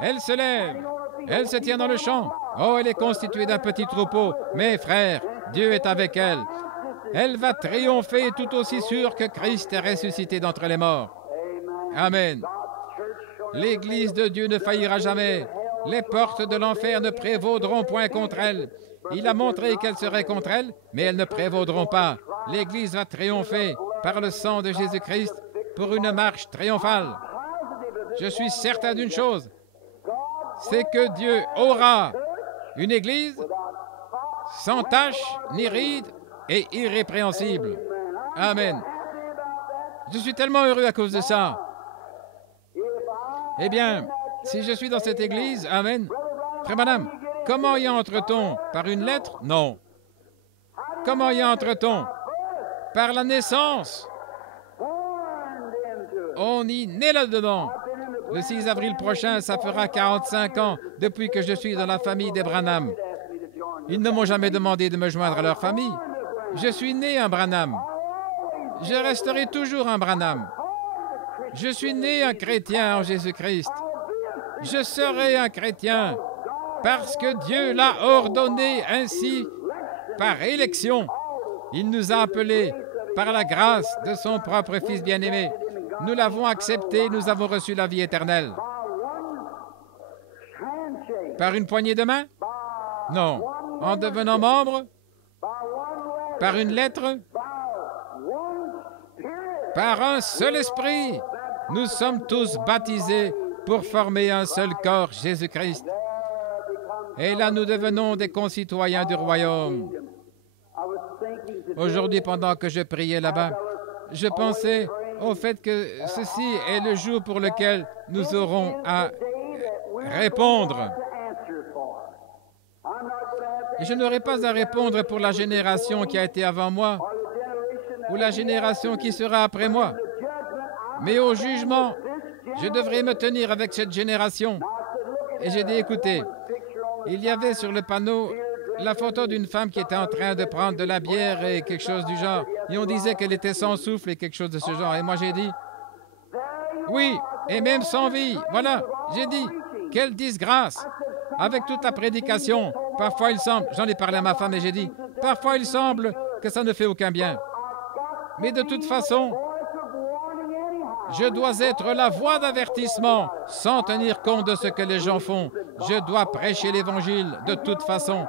Elle se lève, elle se tient dans le champ. Oh, elle est constituée d'un petit troupeau, mais frères, Dieu est avec elle. Elle va triompher tout aussi sûr que Christ est ressuscité d'entre les morts. Amen. L'Église de Dieu ne faillira jamais. Les portes de l'enfer ne prévaudront point contre elle. Il a montré qu'elles seraient contre elle, mais elles ne prévaudront pas. L'Église va triompher par le sang de Jésus-Christ pour une marche triomphale. Je suis certain d'une chose, c'est que Dieu aura une Église sans tache ni ride et irrépréhensible. Amen. Je suis tellement heureux à cause de ça. Eh bien, si je suis dans cette Église, Amen. Frère Madame, comment y entre-t-on? Par une lettre? Non. Comment y entre-t-on? Par la naissance. On y naît là-dedans. Le 6 avril prochain, ça fera 45 ans depuis que je suis dans la famille des Branham. Ils ne m'ont jamais demandé de me joindre à leur famille. Je suis né un Branham. Je resterai toujours un Branham. Je suis né un chrétien en Jésus-Christ. Je serai un chrétien parce que Dieu l'a ordonné ainsi par élection. Il nous a appelés par la grâce de son propre Fils bien-aimé. Nous l'avons accepté, nous avons reçu la vie éternelle. Par une poignée de main? Non. En devenant membre? Par une lettre? Par un seul esprit? Nous sommes tous baptisés pour former un seul corps, Jésus-Christ. Et là, nous devenons des concitoyens du royaume. Aujourd'hui, pendant que je priais là-bas, je pensais au fait que ceci est le jour pour lequel nous aurons à répondre. Et je n'aurai pas à répondre pour la génération qui a été avant moi ou la génération qui sera après moi. Mais au jugement, je devrais me tenir avec cette génération. Et j'ai dit, écoutez, il y avait sur le panneau la photo d'une femme qui était en train de prendre de la bière et quelque chose du genre. Et on disait qu'elle était sans souffle et quelque chose de ce genre. Et moi, j'ai dit, oui, et même sans vie. Voilà, j'ai dit, quelle disgrâce. Avec toute la prédication, parfois il semble, j'en ai parlé à ma femme et j'ai dit, parfois il semble que ça ne fait aucun bien. Mais de toute façon, je dois être la voix d'avertissement sans tenir compte de ce que les gens font. Je dois prêcher l'Évangile de toute façon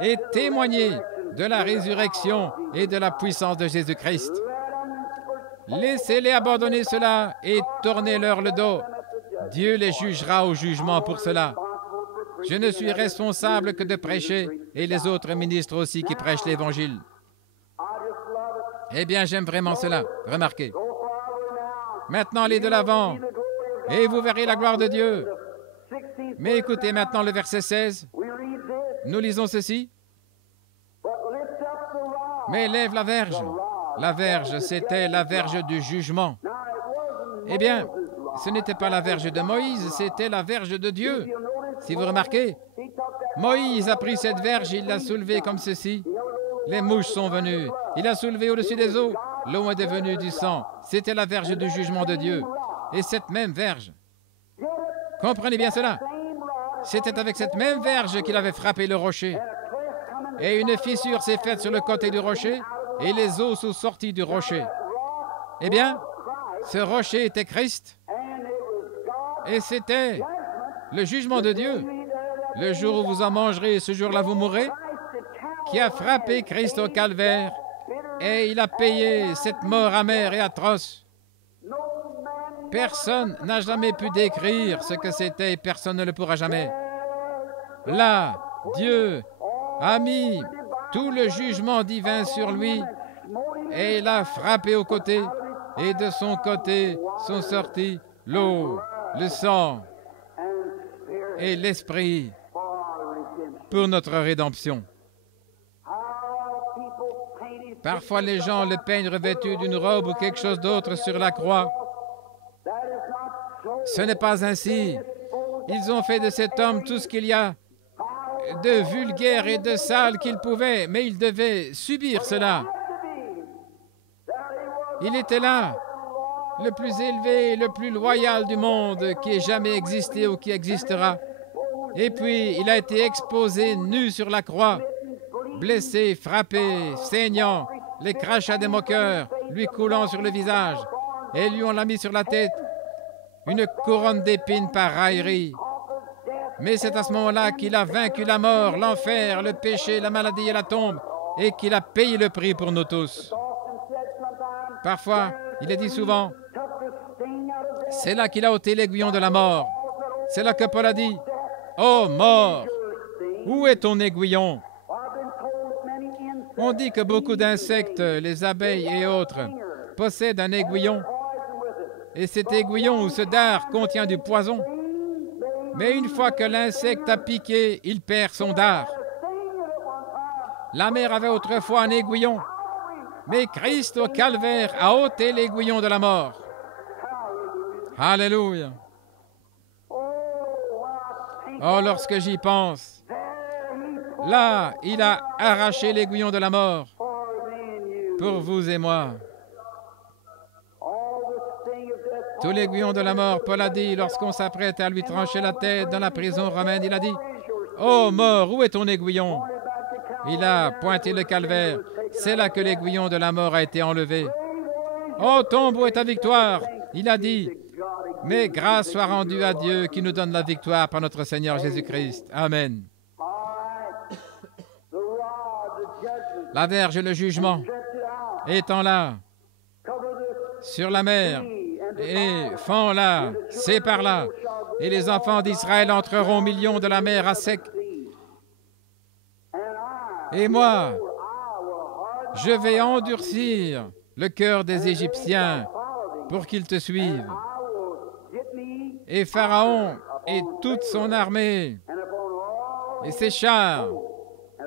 et témoigner de la résurrection et de la puissance de Jésus-Christ. Laissez-les abandonner cela et tournez-leur le dos. Dieu les jugera au jugement pour cela. Je ne suis responsable que de prêcher, et les autres ministres aussi qui prêchent l'Évangile. Eh bien, j'aime vraiment cela. Remarquez. Maintenant, allez de l'avant, et vous verrez la gloire de Dieu. Mais écoutez maintenant le verset 16. Nous lisons ceci. Mais lève la verge. La verge, c'était la verge du jugement. Eh bien, ce n'était pas la verge de Moïse, c'était la verge de Dieu. Si vous remarquez, Moïse a pris cette verge, il l'a soulevée comme ceci. Les mouches sont venues. Il a soulevé au-dessus des eaux. L'eau est devenue du sang. C'était la verge du jugement de Dieu. Et cette même verge, comprenez bien cela, c'était avec cette même verge qu'il avait frappé le rocher. Et une fissure s'est faite sur le côté du rocher, et les eaux sont sorties du rocher. Eh bien, ce rocher était Christ, et c'était le jugement de Dieu. Le jour où vous en mangerez, ce jour-là vous mourrez, qui a frappé Christ au calvaire, et il a payé cette mort amère et atroce. Personne n'a jamais pu décrire ce que c'était et personne ne le pourra jamais. Là, Dieu a mis tout le jugement divin sur lui et il a frappé au côté et de son côté sont sortis l'eau, le sang et l'esprit pour notre rédemption. Parfois, les gens le peignent revêtu d'une robe ou quelque chose d'autre sur la croix. Ce n'est pas ainsi. Ils ont fait de cet homme tout ce qu'il y a de vulgaire et de sale qu'il pouvait, mais il devait subir cela. Il était là, le plus élevé, le plus loyal du monde qui ait jamais existé ou qui existera. Et puis, il a été exposé nu sur la croix, blessé, frappé, saignant, les crachats des moqueurs lui coulant sur le visage, et lui on l'a mis sur la tête une couronne d'épines par raillerie. Mais c'est à ce moment-là qu'il a vaincu la mort, l'enfer, le péché, la maladie et la tombe, et qu'il a payé le prix pour nous tous. Parfois, il est dit souvent, c'est là qu'il a ôté l'aiguillon de la mort. C'est là que Paul a dit, « Oh mort, où est ton aiguillon ?» On dit que beaucoup d'insectes, les abeilles et autres, possèdent un aiguillon. Et cet aiguillon ou ce dard contient du poison. Mais une fois que l'insecte a piqué, il perd son dard. La mère avait autrefois un aiguillon, mais Christ au calvaire a ôté l'aiguillon de la mort. Alléluia. Oh, lorsque j'y pense, là, il a arraché l'aiguillon de la mort pour vous et moi. Tout l'aiguillon de la mort, Paul a dit, lorsqu'on s'apprête à lui trancher la tête dans la prison romaine, il a dit, « Oh mort, où est ton aiguillon ?» Il a pointé le calvaire. C'est là que l'aiguillon de la mort a été enlevé. « Oh tombe, où est ta victoire ?» Il a dit, « Mais grâce soit rendue à Dieu qui nous donne la victoire par notre Seigneur Jésus-Christ. Amen. » La verge, le jugement, étant là, sur la mer, et fend là, sépare là, et les enfants d'Israël entreront au milieu de la mer à sec. Et moi, je vais endurcir le cœur des Égyptiens pour qu'ils te suivent. Et Pharaon et toute son armée, et ses chars,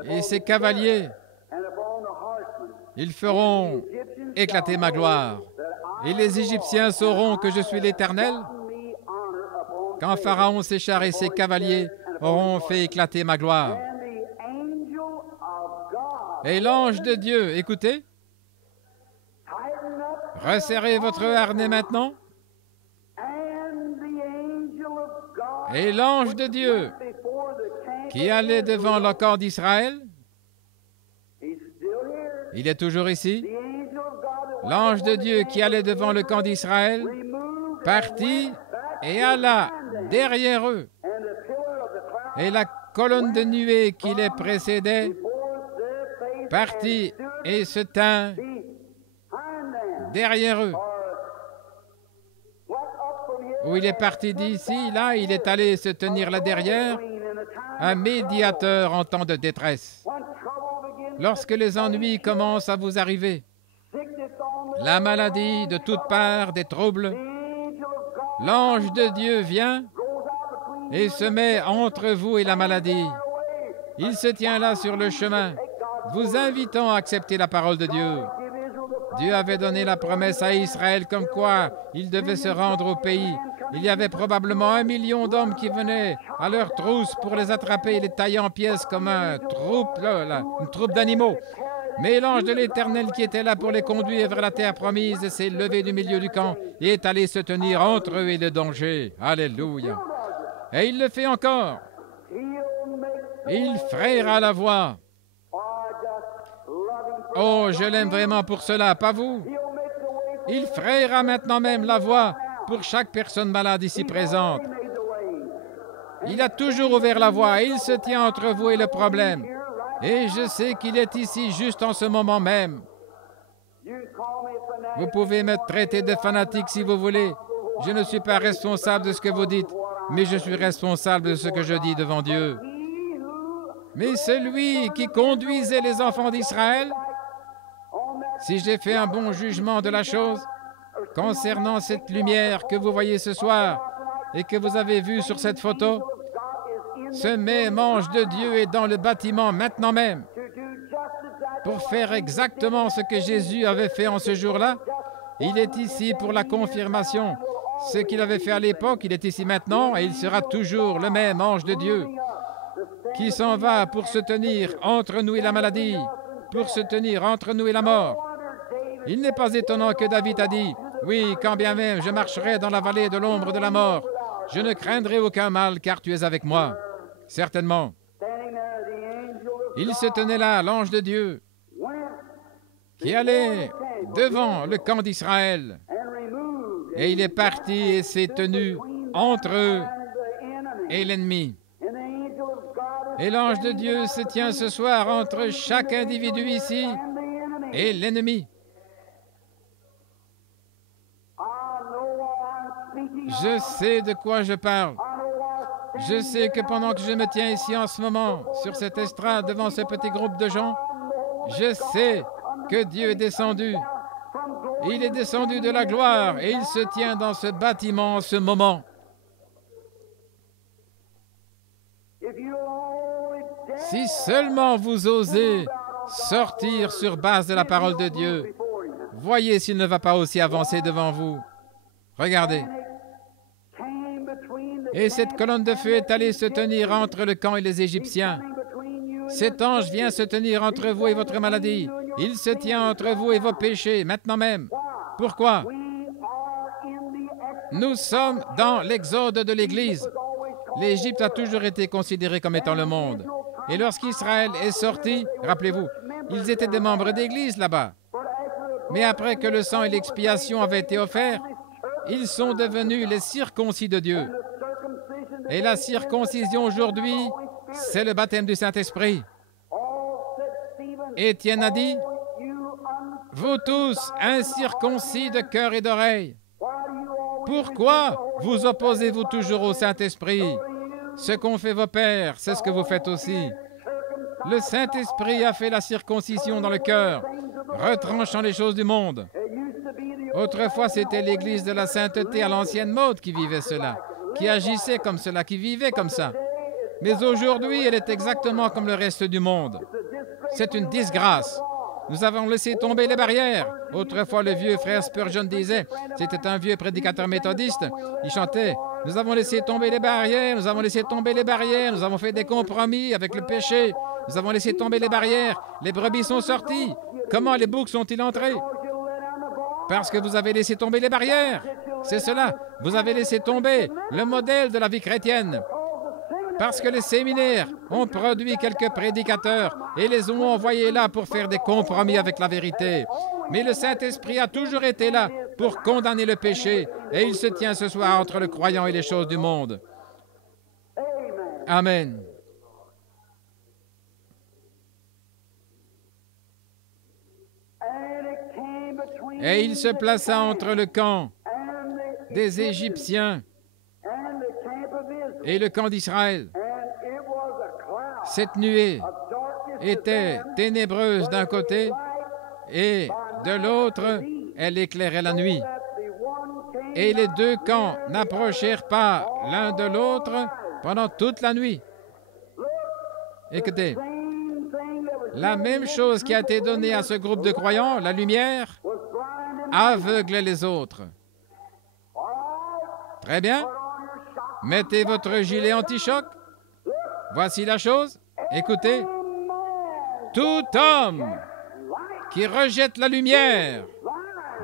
et ses cavaliers, ils feront éclater ma gloire. Et les Égyptiens sauront que je suis l'Éternel quand Pharaon, ses chars et ses cavaliers auront fait éclater ma gloire. Et l'ange de Dieu, écoutez, resserrez votre harnais maintenant. Et l'ange de Dieu qui allait devant le camp d'Israël, il est toujours ici. L'ange de Dieu qui allait devant le camp d'Israël partit et alla derrière eux. Et la colonne de nuée qui les précédait partit et se tint derrière eux. où il est parti d'ici, là, il est allé se tenir là derrière, un médiateur en temps de détresse. Lorsque les ennuis commencent à vous arriver, la maladie de toutes parts, des troubles, l'ange de Dieu vient et se met entre vous et la maladie. Il se tient là sur le chemin, vous invitant à accepter la parole de Dieu. Dieu avait donné la promesse à Israël comme quoi il devait se rendre au pays. Il y avait probablement 1 million d'hommes qui venaient à leur trousse pour les attraper et les tailler en pièces comme une troupe d'animaux. Mais l'ange de l'Éternel qui était là pour les conduire vers la terre promise s'est levé du milieu du camp et est allé se tenir entre eux et le danger. Alléluia. Et il le fait encore. Et il frayera la voie. Oh, je l'aime vraiment pour cela, pas vous? Il frayera maintenant même la voie pour chaque personne malade ici présente. Il a toujours ouvert la voie et il se tient entre vous et le problème. Et je sais qu'il est ici juste en ce moment même. Vous pouvez me traiter de fanatique si vous voulez. Je ne suis pas responsable de ce que vous dites, mais je suis responsable de ce que je dis devant Dieu. Mais celui qui conduisait les enfants d'Israël, si j'ai fait un bon jugement de la chose, concernant cette lumière que vous voyez ce soir et que vous avez vue sur cette photo, ce même ange de Dieu est dans le bâtiment maintenant même pour faire exactement ce que Jésus avait fait en ce jour-là. Il est ici pour la confirmation. Ce qu'il avait fait à l'époque, il est ici maintenant et il sera toujours le même ange de Dieu qui s'en va pour se tenir entre nous et la maladie, pour se tenir entre nous et la mort. Il n'est pas étonnant que David a dit, « Oui, quand bien même je marcherai dans la vallée de l'ombre de la mort, je ne craindrai aucun mal, car tu es avec moi. » Certainement. Il se tenait là, l'ange de Dieu, qui allait devant le camp d'Israël. Et il est parti et s'est tenu entre eux et l'ennemi. Et l'ange de Dieu se tient ce soir entre chaque individu ici et l'ennemi. Je sais de quoi je parle. Je sais que pendant que je me tiens ici en ce moment, sur cette estrade devant ce petit groupe de gens, je sais que Dieu est descendu. Il est descendu de la gloire et il se tient dans ce bâtiment en ce moment. Si seulement vous osez sortir sur base de la parole de Dieu, voyez s'il ne va pas aussi avancer devant vous. Regardez. Et cette colonne de feu est allée se tenir entre le camp et les Égyptiens. Cet ange vient se tenir entre vous et votre maladie. Il se tient entre vous et vos péchés, maintenant même. Pourquoi? Nous sommes dans l'exode de l'Église. L'Égypte a toujours été considérée comme étant le monde. Et lorsqu'Israël est sorti, rappelez-vous, ils étaient des membres d'Église là-bas. Mais après que le sang et l'expiation avaient été offerts, ils sont devenus les circoncis de Dieu. Et la circoncision aujourd'hui, c'est le baptême du Saint-Esprit. Étienne a dit, « Vous tous, incirconcis de cœur et d'oreille, pourquoi vous opposez-vous toujours au Saint-Esprit? Ce qu'ont fait vos pères, c'est ce que vous faites aussi. Le Saint-Esprit a fait la circoncision dans le cœur, retranchant les choses du monde. Autrefois, c'était l'Église de la sainteté à l'ancienne mode qui vivait cela, qui agissait comme cela, qui vivait comme ça. Mais aujourd'hui, elle est exactement comme le reste du monde. C'est une disgrâce. Nous avons laissé tomber les barrières. Autrefois, le vieux frère Spurgeon disait, c'était un vieux prédicateur méthodiste, il chantait, « Nous avons laissé tomber les barrières, nous avons laissé tomber les barrières, nous avons fait des compromis avec le péché, nous avons laissé tomber les barrières, les brebis sont sorties. Comment les boucs sont-ils entrés? Parce que vous avez laissé tomber les barrières. C'est cela, vous avez laissé tomber le modèle de la vie chrétienne. Parce que les séminaires ont produit quelques prédicateurs et les ont envoyés là pour faire des compromis avec la vérité. Mais le Saint-Esprit a toujours été là pour condamner le péché et il se tient ce soir entre le croyant et les choses du monde. Amen. Et il se plaça entre le camp des Égyptiens et le camp d'Israël. Cette nuée était ténébreuse d'un côté et de l'autre, elle éclairait la nuit. Et les deux camps n'approchèrent pas l'un de l'autre pendant toute la nuit. Écoutez, la même chose qui a été donnée à ce groupe de croyants, la lumière, aveuglait les autres. Très bien. Mettez votre gilet anti-choc. Voici la chose. Écoutez. Tout homme qui rejette la lumière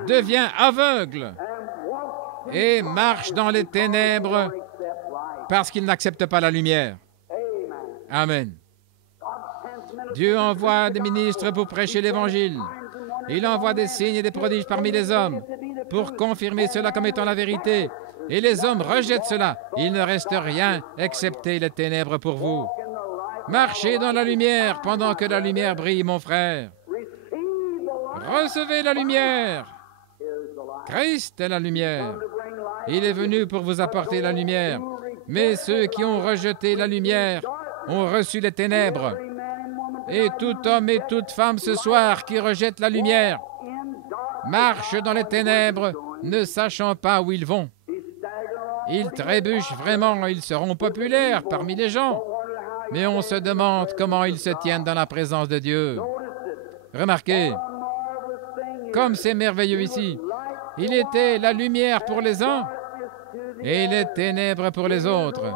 devient aveugle et marche dans les ténèbres parce qu'il n'accepte pas la lumière. Amen. Dieu envoie des ministres pour prêcher l'Évangile. Il envoie des signes et des prodiges parmi les hommes pour confirmer cela comme étant la vérité. Et les hommes rejettent cela. Il ne reste rien excepté les ténèbres pour vous. Marchez dans la lumière pendant que la lumière brille, mon frère. Recevez la lumière. Christ est la lumière. Il est venu pour vous apporter la lumière. Mais ceux qui ont rejeté la lumière ont reçu les ténèbres. Et tout homme et toute femme ce soir qui rejette la lumière marche dans les ténèbres, ne sachant pas où ils vont. Ils trébuchent vraiment, ils seront populaires parmi les gens. Mais on se demande comment ils se tiennent dans la présence de Dieu. Remarquez, comme c'est merveilleux ici, il était la lumière pour les uns et les ténèbres pour les autres.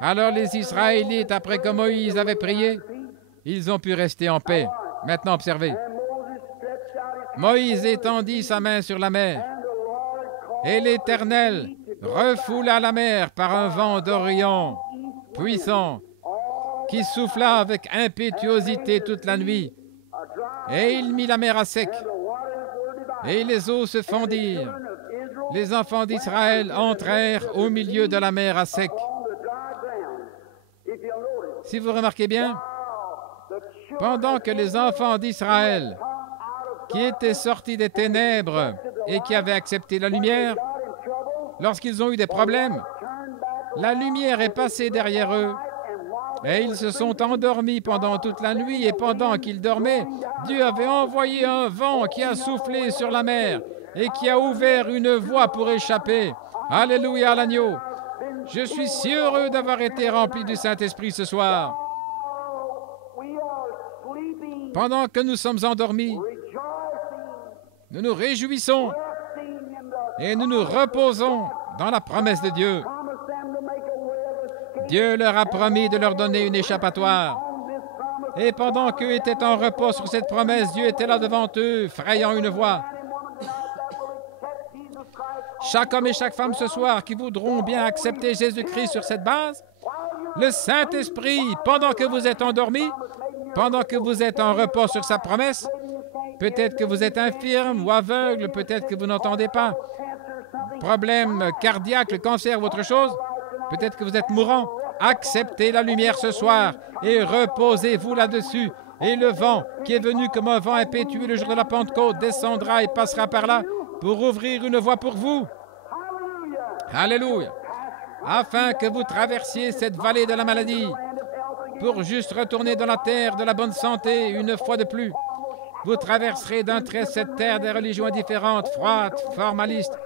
Alors les Israélites, après que Moïse avait prié, ils ont pu rester en paix. Maintenant, observez. Moïse étendit sa main sur la mer, et l'Éternel refoula la mer par un vent d'Orient puissant, qui souffla avec impétuosité toute la nuit, et il mit la mer à sec, et les eaux se fondirent. Les enfants d'Israël entrèrent au milieu de la mer à sec. Si vous remarquez bien, pendant que les enfants d'Israël, qui étaient sortis des ténèbres et qui avaient accepté la lumière, lorsqu'ils ont eu des problèmes, la lumière est passée derrière eux et ils se sont endormis pendant toute la nuit, et pendant qu'ils dormaient, Dieu avait envoyé un vent qui a soufflé sur la mer et qui a ouvert une voie pour échapper. Alléluia à l'agneau. Je suis si heureux d'avoir été rempli du Saint-Esprit ce soir. Pendant que nous sommes endormis, nous nous réjouissons et nous nous reposons dans la promesse de Dieu. Dieu leur a promis de leur donner une échappatoire. Et pendant qu'eux étaient en repos sur cette promesse, Dieu était là devant eux, frayant une voie. Chaque homme et chaque femme ce soir qui voudront bien accepter Jésus-Christ sur cette base, le Saint-Esprit, pendant que vous êtes endormis, pendant que vous êtes en repos sur sa promesse, peut-être que vous êtes infirme ou aveugle, peut-être que vous n'entendez pas, problème cardiaque, le cancer ou autre chose, peut-être que vous êtes mourant. Acceptez la lumière ce soir et reposez-vous là-dessus. Et le vent qui est venu comme un vent impétueux le jour de la Pentecôte descendra et passera par là pour ouvrir une voie pour vous. Alléluia. Afin que vous traversiez cette vallée de la maladie pour juste retourner dans la terre de la bonne santé une fois de plus. Vous traverserez d'un trait cette terre des religions différentes, froides, formalistes,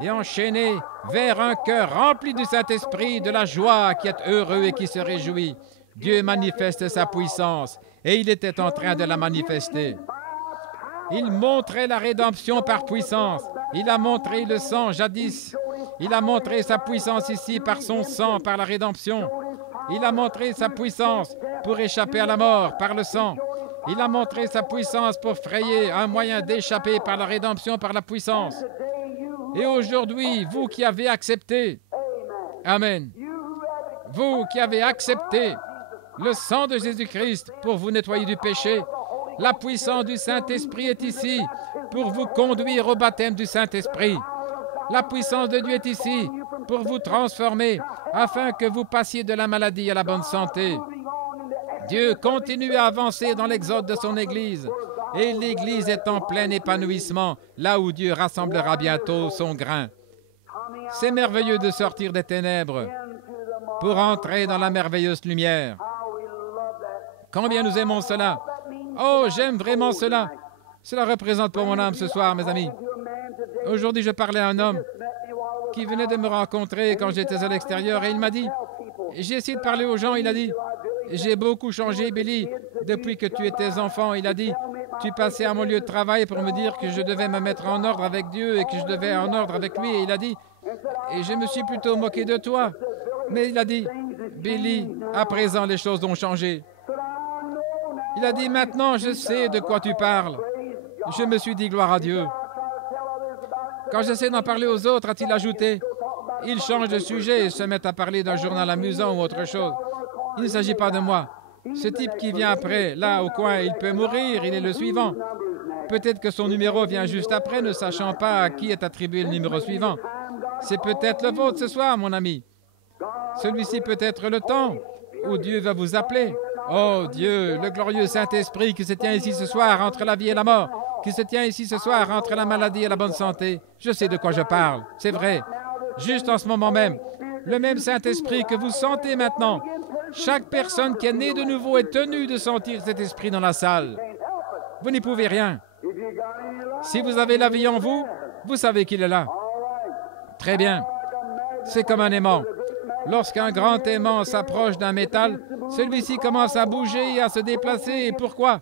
et enchaîné vers un cœur rempli du Saint-Esprit, de la joie, qui est heureux et qui se réjouit. Dieu manifeste sa puissance, et il était en train de la manifester. Il montrait la rédemption par puissance. Il a montré le sang jadis. Il a montré sa puissance ici par son sang, par la rédemption. Il a montré sa puissance pour échapper à la mort par le sang. Il a montré sa puissance pour frayer un moyen d'échapper par la rédemption, par la puissance. Et aujourd'hui, vous qui avez accepté, Amen, vous qui avez accepté le sang de Jésus-Christ pour vous nettoyer du péché, la puissance du Saint-Esprit est ici pour vous conduire au baptême du Saint-Esprit. La puissance de Dieu est ici pour vous transformer afin que vous passiez de la maladie à la bonne santé. Dieu continue à avancer dans l'exode de son Église. Et l'Église est en plein épanouissement, là où Dieu rassemblera bientôt son grain. C'est merveilleux de sortir des ténèbres pour entrer dans la merveilleuse lumière. Combien nous aimons cela! Oh, j'aime vraiment cela! Cela représente pour mon âme ce soir, mes amis. Aujourd'hui, je parlais à un homme qui venait de me rencontrer quand j'étais à l'extérieur et il m'a dit, j'ai essayé de parler aux gens, il a dit, j'ai beaucoup changé, Billy, depuis que tu étais enfant. Il a dit, tu passais à mon lieu de travail pour me dire que je devais me mettre en ordre avec Dieu et que je devais en ordre avec lui. Et il a dit, et je me suis plutôt moqué de toi. Mais il a dit, Billy, à présent les choses ont changé. Il a dit, maintenant je sais de quoi tu parles. Je me suis dit, gloire à Dieu. Quand j'essaie d'en parler aux autres, a-t-il ajouté, ils changent de sujet et se mettent à parler d'un journal amusant ou autre chose. Il ne s'agit pas de moi. Ce type qui vient après, là au coin, il peut mourir, il est le suivant. Peut-être que son numéro vient juste après, ne sachant pas à qui est attribué le numéro suivant. C'est peut-être le vôtre ce soir, mon ami. Celui-ci peut être le temps où Dieu va vous appeler. Oh Dieu, le glorieux Saint-Esprit qui se tient ici ce soir entre la vie et la mort, qui se tient ici ce soir entre la maladie et la bonne santé. Je sais de quoi je parle, c'est vrai. Juste en ce moment même, le même Saint-Esprit que vous sentez maintenant, chaque personne qui est née de nouveau est tenue de sentir cet esprit dans la salle. Vous n'y pouvez rien. Si vous avez la vie en vous, vous savez qu'il est là. Très bien. C'est comme un aimant. Lorsqu'un grand aimant s'approche d'un métal, celui-ci commence à bouger et à se déplacer. Et pourquoi?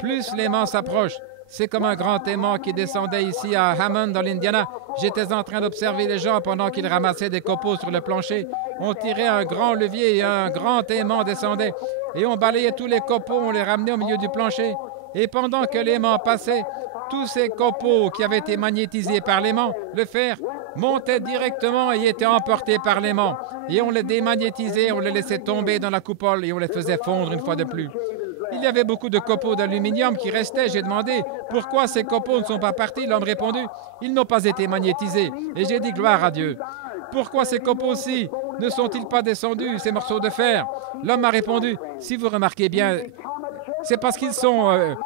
Plus l'aimant s'approche. C'est comme un grand aimant qui descendait ici à Hammond, dans l'Indiana. J'étais en train d'observer les gens pendant qu'ils ramassaient des copeaux sur le plancher. On tirait un grand levier et un grand aimant descendait. Et on balayait tous les copeaux, on les ramenait au milieu du plancher. Et pendant que l'aimant passait, tous ces copeaux qui avaient été magnétisés par l'aimant, le fer, montaient directement et étaient emportés par l'aimant. Et on les démagnétisait, on les laissait tomber dans la coupole et on les faisait fondre une fois de plus. Il y avait beaucoup de copeaux d'aluminium qui restaient. J'ai demandé pourquoi ces copeaux ne sont pas partis. L'homme répondu, ils n'ont pas été magnétisés. Et j'ai dit gloire à Dieu. Pourquoi ces copeaux-ci ne sont-ils pas descendus, ces morceaux de fer? L'homme a répondu, si vous remarquez bien, c'est parce qu'ils sont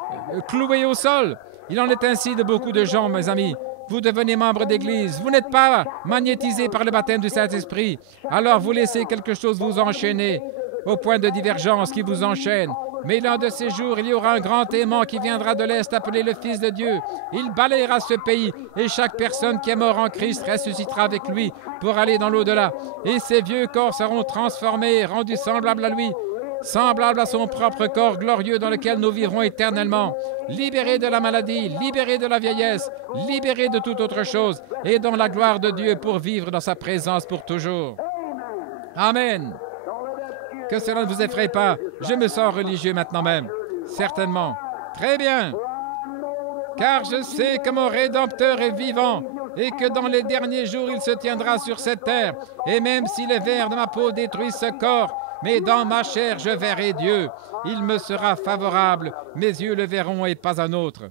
cloués au sol. Il en est ainsi de beaucoup de gens, mes amis. Vous devenez membre d'Église, vous n'êtes pas magnétisé par le baptême du Saint-Esprit. Alors vous laissez quelque chose vous enchaîner, au point de divergence qui vous enchaîne. Mais l'un de ces jours, il y aura un grand aimant qui viendra de l'Est appelé le Fils de Dieu. Il balayera ce pays et chaque personne qui est mort en Christ ressuscitera avec lui pour aller dans l'au-delà. Et ces vieux corps seront transformés, rendus semblables à lui, semblable à son propre corps glorieux dans lequel nous vivrons éternellement, libérés de la maladie, libérés de la vieillesse, libérés de toute autre chose, et dans la gloire de Dieu pour vivre dans sa présence pour toujours. Amen. Que cela ne vous effraie pas, je me sens religieux maintenant même. Certainement. Très bien. Car je sais que mon Rédempteur est vivant, et que dans les derniers jours il se tiendra sur cette terre, et même si les vers de ma peau détruisent ce corps, mais dans ma chair, je verrai Dieu. Il me sera favorable. Mes yeux le verront et pas un autre.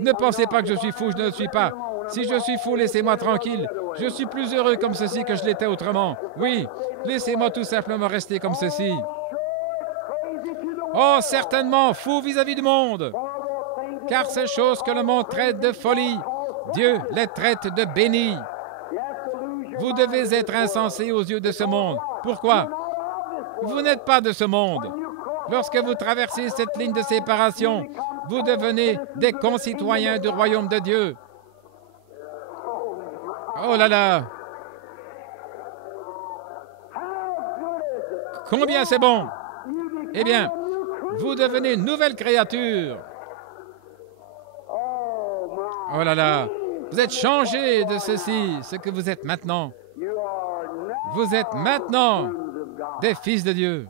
Ne pensez pas que je suis fou, je ne le suis pas. Si je suis fou, laissez-moi tranquille. Je suis plus heureux comme ceci que je l'étais autrement. Oui, laissez-moi tout simplement rester comme ceci. Oh, certainement, fou vis-à-vis du monde. Car ces choses que le monde traite de folie, Dieu les traite de bénis. Vous devez être insensé aux yeux de ce monde. Pourquoi? Vous n'êtes pas de ce monde. Lorsque vous traversez cette ligne de séparation, vous devenez des concitoyens du royaume de Dieu. Oh là là! Combien c'est bon! Eh bien, vous devenez une nouvelle créature. Oh là là! Vous êtes changé de ceci, ce que vous êtes maintenant. Vous êtes maintenant des fils de Dieu.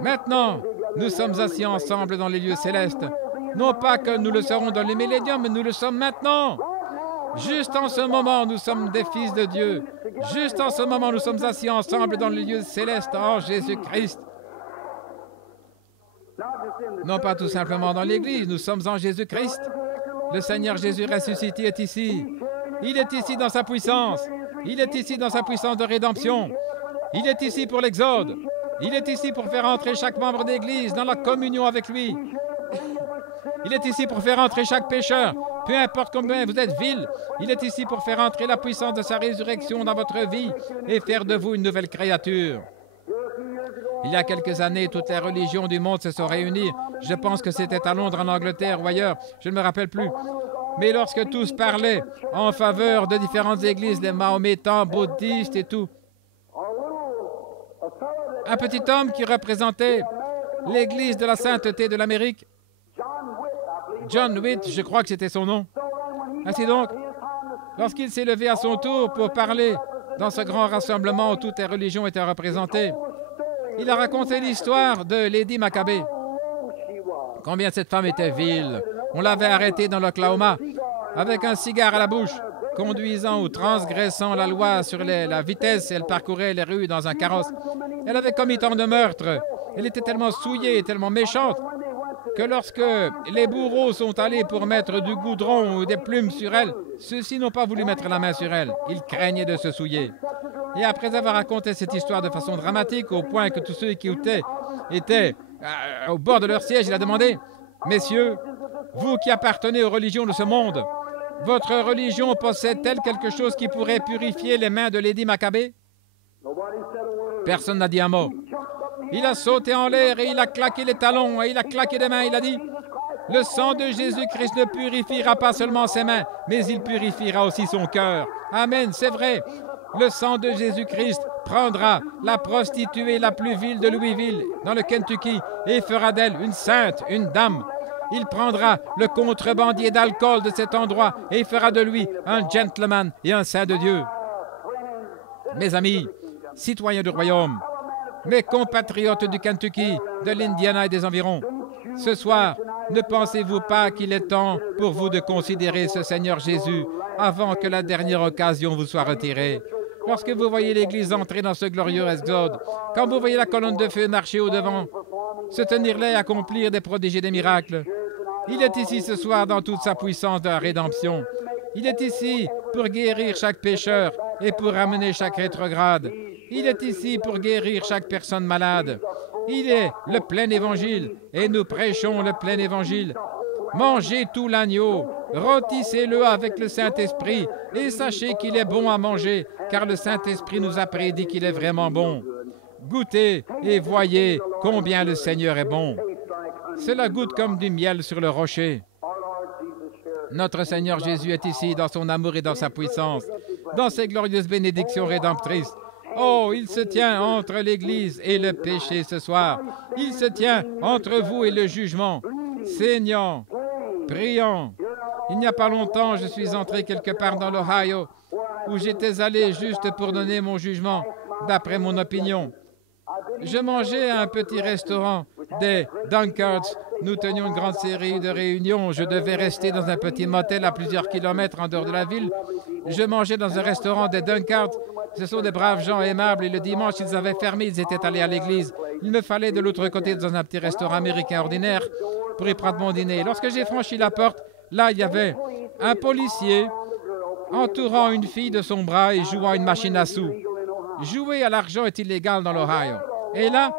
Maintenant, nous sommes assis ensemble dans les lieux célestes. Non pas que nous le serons dans les milléniums, mais nous le sommes maintenant. Juste en ce moment, nous sommes des fils de Dieu. Juste en ce moment, nous sommes assis ensemble dans les lieux célestes en Jésus-Christ. Non pas tout simplement dans l'Église, nous sommes en Jésus-Christ. Le Seigneur Jésus ressuscité est ici. Il est ici dans sa puissance. Il est ici dans sa puissance de rédemption. Il est ici pour l'exode. Il est ici pour faire entrer chaque membre d'Église dans la communion avec lui. Il est ici pour faire entrer chaque pécheur, peu importe combien vous êtes vil. Il est ici pour faire entrer la puissance de sa résurrection dans votre vie et faire de vous une nouvelle créature. Il y a quelques années, toutes les religions du monde se sont réunies. Je pense que c'était à Londres, en Angleterre ou ailleurs. Je ne me rappelle plus. Mais lorsque tous parlaient en faveur de différentes églises, les mahométans, bouddhistes et tout, un petit homme qui représentait l'église de la sainteté de l'Amérique, John Witt, je crois que c'était son nom. Ainsi donc, lorsqu'il s'est levé à son tour pour parler dans ce grand rassemblement où toutes les religions étaient représentées, il a raconté l'histoire de Lady Maccabée. Combien cette femme était vile. On l'avait arrêtée dans l'Oklahoma avec un cigare à la bouche, conduisant ou transgressant la loi sur la vitesse. Elle parcourait les rues dans un carrosse. Elle avait commis tant de meurtres. Elle était tellement souillée, tellement méchante, que lorsque les bourreaux sont allés pour mettre du goudron ou des plumes sur elle, ceux-ci n'ont pas voulu mettre la main sur elle. Ils craignaient de se souiller. Et après avoir raconté cette histoire de façon dramatique, au point que tous ceux qui étaient au bord de leur siège, il a demandé, « Messieurs, vous qui appartenez aux religions de ce monde, votre religion possède-t-elle quelque chose qui pourrait purifier les mains de Lady Maccabée? » Personne n'a dit un mot. Il a sauté en l'air et il a claqué les talons et il a claqué des mains. Il a dit, « Le sang de Jésus-Christ ne purifiera pas seulement ses mains, mais il purifiera aussi son cœur. » Amen, c'est vrai. Le sang de Jésus-Christ prendra la prostituée la plus vile de Louisville, dans le Kentucky, et fera d'elle une sainte, une dame. Il prendra le contrebandier d'alcool de cet endroit et fera de lui un gentleman et un saint de Dieu. Mes amis, citoyens du royaume, mes compatriotes du Kentucky, de l'Indiana et des environs, ce soir, ne pensez-vous pas qu'il est temps pour vous de considérer ce Seigneur Jésus avant que la dernière occasion vous soit retirée? Lorsque vous voyez l'Église entrer dans ce glorieux exode, quand vous voyez la colonne de feu marcher au-devant, se tenir là et accomplir des prodiges et des miracles, il est ici ce soir dans toute sa puissance de la rédemption. Il est ici pour guérir chaque pécheur et pour ramener chaque rétrograde. Il est ici pour guérir chaque personne malade. Il est le plein évangile et nous prêchons le plein évangile. Mangez tout l'agneau, rôtissez-le avec le Saint-Esprit et sachez qu'il est bon à manger, car le Saint-Esprit nous a prédit qu'il est vraiment bon. Goûtez et voyez combien le Seigneur est bon. Cela goûte comme du miel sur le rocher. Notre Seigneur Jésus est ici dans son amour et dans sa puissance, dans ses glorieuses bénédictions rédemptrices. Oh, il se tient entre l'Église et le péché ce soir. Il se tient entre vous et le jugement. Saignant, priant. Il n'y a pas longtemps, je suis entré quelque part dans l'Ohio où j'étais allé juste pour donner mon jugement, d'après mon opinion. Je mangeais à un petit restaurant des Dunkards. Nous tenions une grande série de réunions. Je devais rester dans un petit motel à plusieurs kilomètres en dehors de la ville. Je mangeais dans un restaurant des Dunkards. Ce sont des braves gens aimables et le dimanche, ils avaient fermé, ils étaient allés à l'église. Il me fallait de l'autre côté dans un petit restaurant américain ordinaire pour y prendre mon dîner. Lorsque j'ai franchi la porte, là, il y avait un policier entourant une fille de son bras et jouant à une machine à sous. Jouer à l'argent est illégal dans l'Ohio. Et là,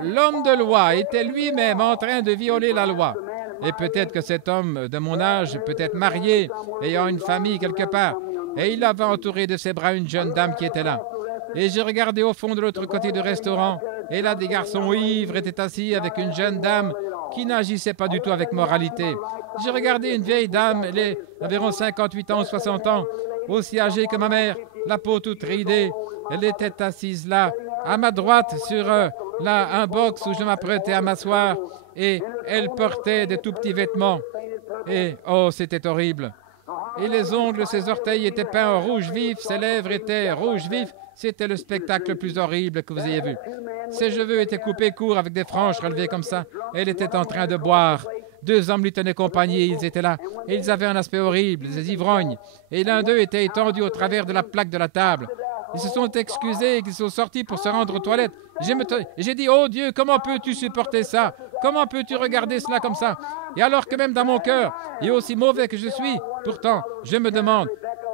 l'homme de loi était lui-même en train de violer la loi. Et peut-être que cet homme de mon âge, peut-être marié, ayant une famille quelque part, et il avait entouré de ses bras une jeune dame qui était là. Et j'ai regardé au fond de l'autre côté du restaurant, et là, des garçons ivres étaient assis avec une jeune dame qui n'agissait pas du tout avec moralité. J'ai regardé une vieille dame, elle est environ 58 ans ou 60 ans, aussi âgée que ma mère, la peau toute ridée. Elle était assise là, à ma droite, sur un box où je m'apprêtais à m'asseoir, et elle portait des tout petits vêtements. Et, oh, c'était horrible. Et les ongles, ses orteils étaient peints en rouge vif, ses lèvres étaient rouges vifs. C'était le spectacle le plus horrible que vous ayez vu. Ses cheveux étaient coupés courts avec des franges relevées comme ça. Elle était en train de boire. Deux hommes lui tenaient compagnie, ils étaient là. Et ils avaient un aspect horrible, des ivrognes. Et l'un d'eux était étendu au travers de la plaque de la table. Ils se sont excusés et ils sont sortis pour se rendre aux toilettes. J'ai dit, oh Dieu, comment peux-tu supporter ça? Comment peux-tu regarder cela comme ça? Et alors que même dans mon cœur, et aussi mauvais que je suis, pourtant, je me demande,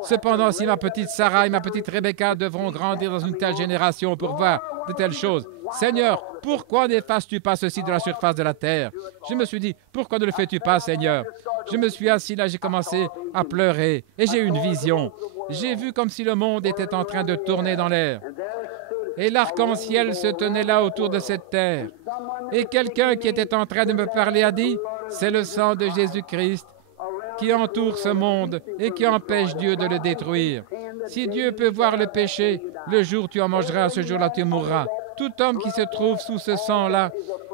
Cependant, si ma petite Sarah et ma petite Rebecca devront grandir dans une telle génération pour voir de telles choses, Seigneur, pourquoi n'effaces-tu pas ceci de la surface de la terre? Je me suis dit, pourquoi ne le fais-tu pas, Seigneur? Je me suis assis là, j'ai commencé à pleurer et j'ai eu une vision. J'ai vu comme si le monde était en train de tourner dans l'air. Et l'arc-en-ciel se tenait là autour de cette terre. Et quelqu'un qui était en train de me parler a dit, c'est le sang de Jésus-Christ qui entoure ce monde et qui empêche Dieu de le détruire. Si Dieu peut voir le péché, le jour où tu en mangeras, ce jour-là tu mourras. Tout homme qui se trouve sous ce sang-là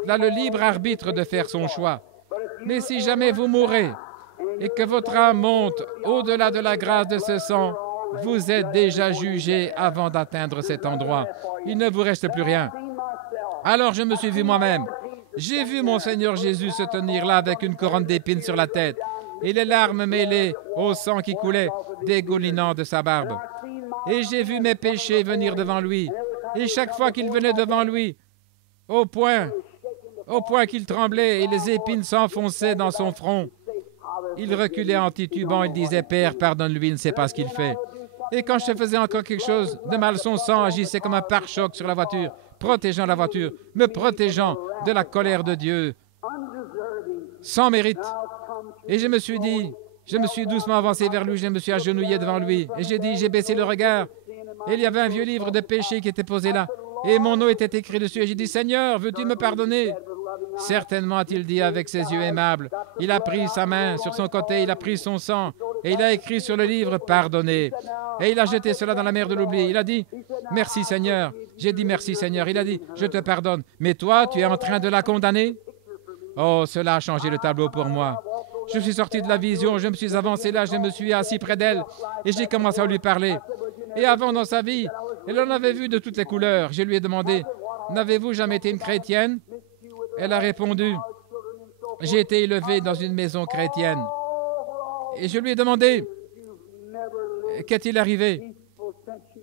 a le libre arbitre de faire son choix. Mais si jamais vous mourrez et que votre âme monte au-delà de la grâce de ce sang, vous êtes déjà jugé avant d'atteindre cet endroit. Il ne vous reste plus rien. Alors je me suis vu moi-même. J'ai vu mon Seigneur Jésus se tenir là avec une couronne d'épines sur la tête et les larmes mêlées au sang qui coulait, dégoulinant de sa barbe. Et j'ai vu mes péchés venir devant lui. Et chaque fois qu'il venait devant lui, au point qu'il tremblait et les épines s'enfonçaient dans son front, il reculait en titubant, il disait, « Père, pardonne-lui, il ne sait pas ce qu'il fait. » Et quand je faisais encore quelque chose de mal, son sang agissait comme un pare-choc sur la voiture, protégeant la voiture, me protégeant de la colère de Dieu, sans mérite. Et je me suis doucement avancé vers lui, je me suis agenouillé devant lui, et j'ai baissé le regard, et il y avait un vieux livre de péché qui était posé là, et mon nom était écrit dessus, et j'ai dit, « Seigneur, veux-tu me pardonner? » Certainement, a-t-il dit avec ses yeux aimables. Il a pris sa main sur son côté, il a pris son sang, et il a écrit sur le livre, « Pardonnez ». Et il a jeté cela dans la mer de l'oubli. Il a dit, « Merci Seigneur ». J'ai dit, « Merci Seigneur ». Il a dit, « Je te pardonne ». Mais toi, tu es en train de la condamner? Oh, cela a changé le tableau pour moi. Je suis sorti de la vision, je me suis avancé là, je me suis assis près d'elle, et j'ai commencé à lui parler. Et avant, dans sa vie, elle en avait vu de toutes les couleurs. Je lui ai demandé, « N'avez-vous jamais été une chrétienne ?» Elle a répondu, « J'ai été élevée dans une maison chrétienne. » Et je lui ai demandé, « Qu'est-il arrivé ?»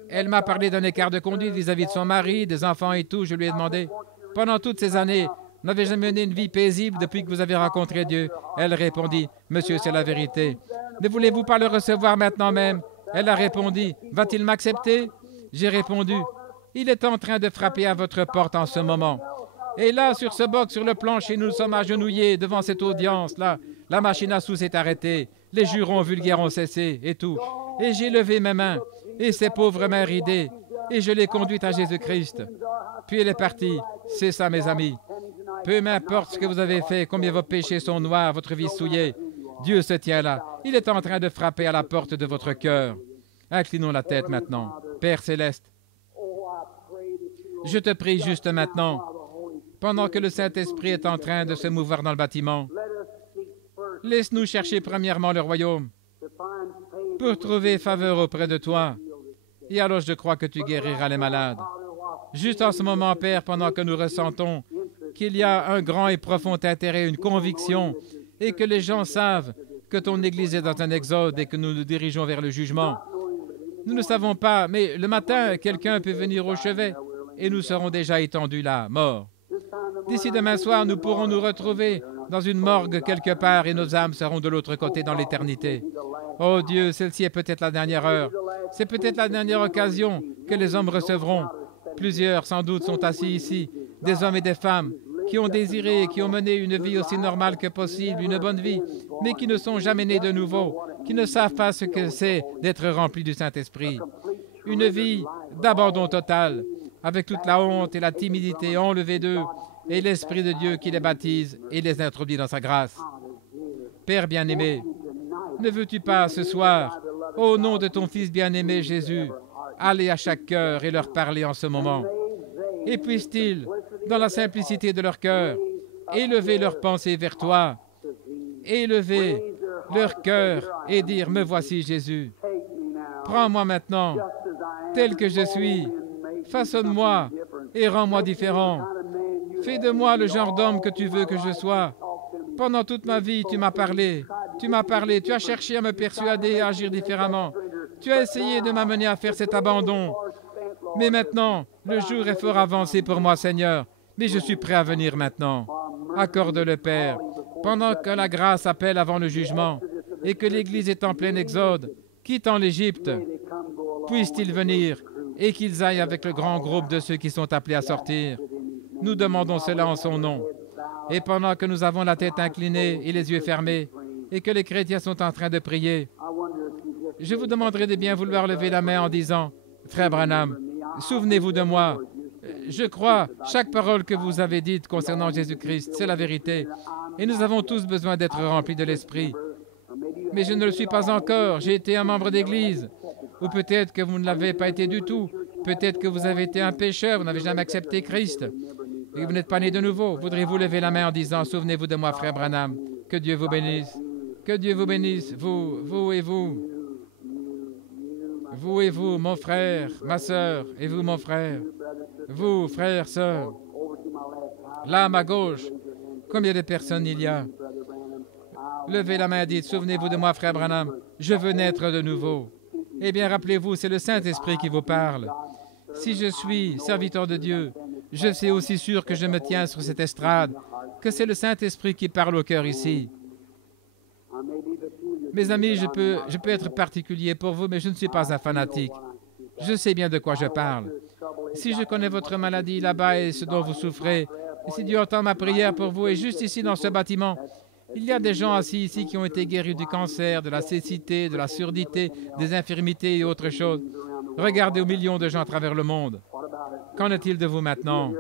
Elle m'a parlé d'un écart de conduite vis-à-vis de son mari, des enfants et tout. Je lui ai demandé, « Pendant toutes ces années, vous n'avez jamais mené une vie paisible depuis que vous avez rencontré Dieu ?» Elle répondit, « Monsieur, c'est la vérité. » « Ne voulez-vous pas le recevoir maintenant même ?» Elle a répondu, « Va-t-il m'accepter ?» J'ai répondu, « Il est en train de frapper à votre porte en ce moment. » Et là, sur ce box, sur le plancher, nous sommes agenouillés devant cette audience-là. La machine à sous s'est arrêtée. Les jurons vulgaires ont cessé et tout. Et j'ai levé mes mains, et ces pauvres mains ridées, et je l'ai conduite à Jésus-Christ. Puis elle est partie. C'est ça, mes amis. Peu m'importe ce que vous avez fait, combien vos péchés sont noirs, votre vie souillée. Dieu se tient là. Il est en train de frapper à la porte de votre cœur. Inclinons la tête maintenant. Père céleste, je te prie juste maintenant, pendant que le Saint-Esprit est en train de se mouvoir dans le bâtiment, laisse-nous chercher premièrement le royaume pour trouver faveur auprès de toi. Et alors je crois que tu guériras les malades. Juste en ce moment, Père, pendant que nous ressentons qu'il y a un grand et profond intérêt, une conviction, et que les gens savent que ton Église est dans un exode et que nous nous dirigeons vers le jugement. Nous ne savons pas, mais le matin, quelqu'un peut venir au chevet et nous serons déjà étendus là, morts. D'ici demain soir, nous pourrons nous retrouver dans une morgue quelque part et nos âmes seront de l'autre côté dans l'éternité. Oh Dieu, celle-ci est peut-être la dernière heure. C'est peut-être la dernière occasion que les hommes recevront. Plusieurs, sans doute, sont assis ici, des hommes et des femmes, qui ont désiré et qui ont mené une vie aussi normale que possible, une bonne vie, mais qui ne sont jamais nés de nouveau, qui ne savent pas ce que c'est d'être remplis du Saint-Esprit. Une vie d'abandon total, avec toute la honte et la timidité enlevées d'eux, et l'Esprit de Dieu qui les baptise et les introduit dans sa grâce. Père bien-aimé, ne veux-tu pas ce soir, au nom de ton Fils bien-aimé Jésus, aller à chaque cœur et leur parler en ce moment? Et puissent-ils, dans la simplicité de leur cœur, élever leurs pensées vers toi, élever leur cœur et dire, « Me voici Jésus, prends-moi maintenant, tel que je suis, façonne-moi et rends-moi différent. Fais de moi le genre d'homme que tu veux que je sois. Pendant toute ma vie, tu m'as parlé, tu as cherché à me persuader à agir différemment. Tu as essayé de m'amener à faire cet abandon. Mais maintenant, le jour est fort avancé pour moi, Seigneur, mais je suis prêt à venir maintenant. Accorde-le, Père, pendant que la grâce appelle avant le jugement et que l'Église est en plein exode, quittant l'Égypte, puissent-ils venir et qu'ils aillent avec le grand groupe de ceux qui sont appelés à sortir. Nous demandons cela en son nom. Et pendant que nous avons la tête inclinée et les yeux fermés, et que les chrétiens sont en train de prier, je vous demanderai de bien vouloir lever la main en disant, « Frère Branham, souvenez-vous de moi. Je crois chaque parole que vous avez dite concernant Jésus-Christ, c'est la vérité. Et nous avons tous besoin d'être remplis de l'Esprit. Mais je ne le suis pas encore. J'ai été un membre d'Église. Ou peut-être que vous ne l'avez pas été du tout. Peut-être que vous avez été un pécheur, vous n'avez jamais accepté Christ. Et vous n'êtes pas né de nouveau. Voudriez-vous lever la main en disant, « Souvenez-vous de moi, frère Branham. Que Dieu vous bénisse. Que Dieu vous bénisse, vous et vous. Vous et vous, mon frère, ma sœur, et vous, mon frère. Vous, frère, sœur. Là, à ma gauche, combien de personnes il y a? Levez la main et dites, souvenez-vous de moi, frère Branham, je veux naître de nouveau. Eh bien, rappelez-vous, c'est le Saint-Esprit qui vous parle. Si je suis serviteur de Dieu, je sais aussi sûr que je me tiens sur cette estrade, que c'est le Saint-Esprit qui parle au cœur ici. Mes amis, je peux être particulier pour vous, mais je ne suis pas un fanatique. Je sais bien de quoi je parle. Si je connais votre maladie là-bas et ce dont vous souffrez, et si Dieu entend ma prière pour vous, et juste ici dans ce bâtiment, il y a des gens assis ici qui ont été guéris du cancer, de la cécité, de la surdité, des infirmités et autres choses. Regardez aux millions de gens à travers le monde. Qu'en est-il de vous maintenant?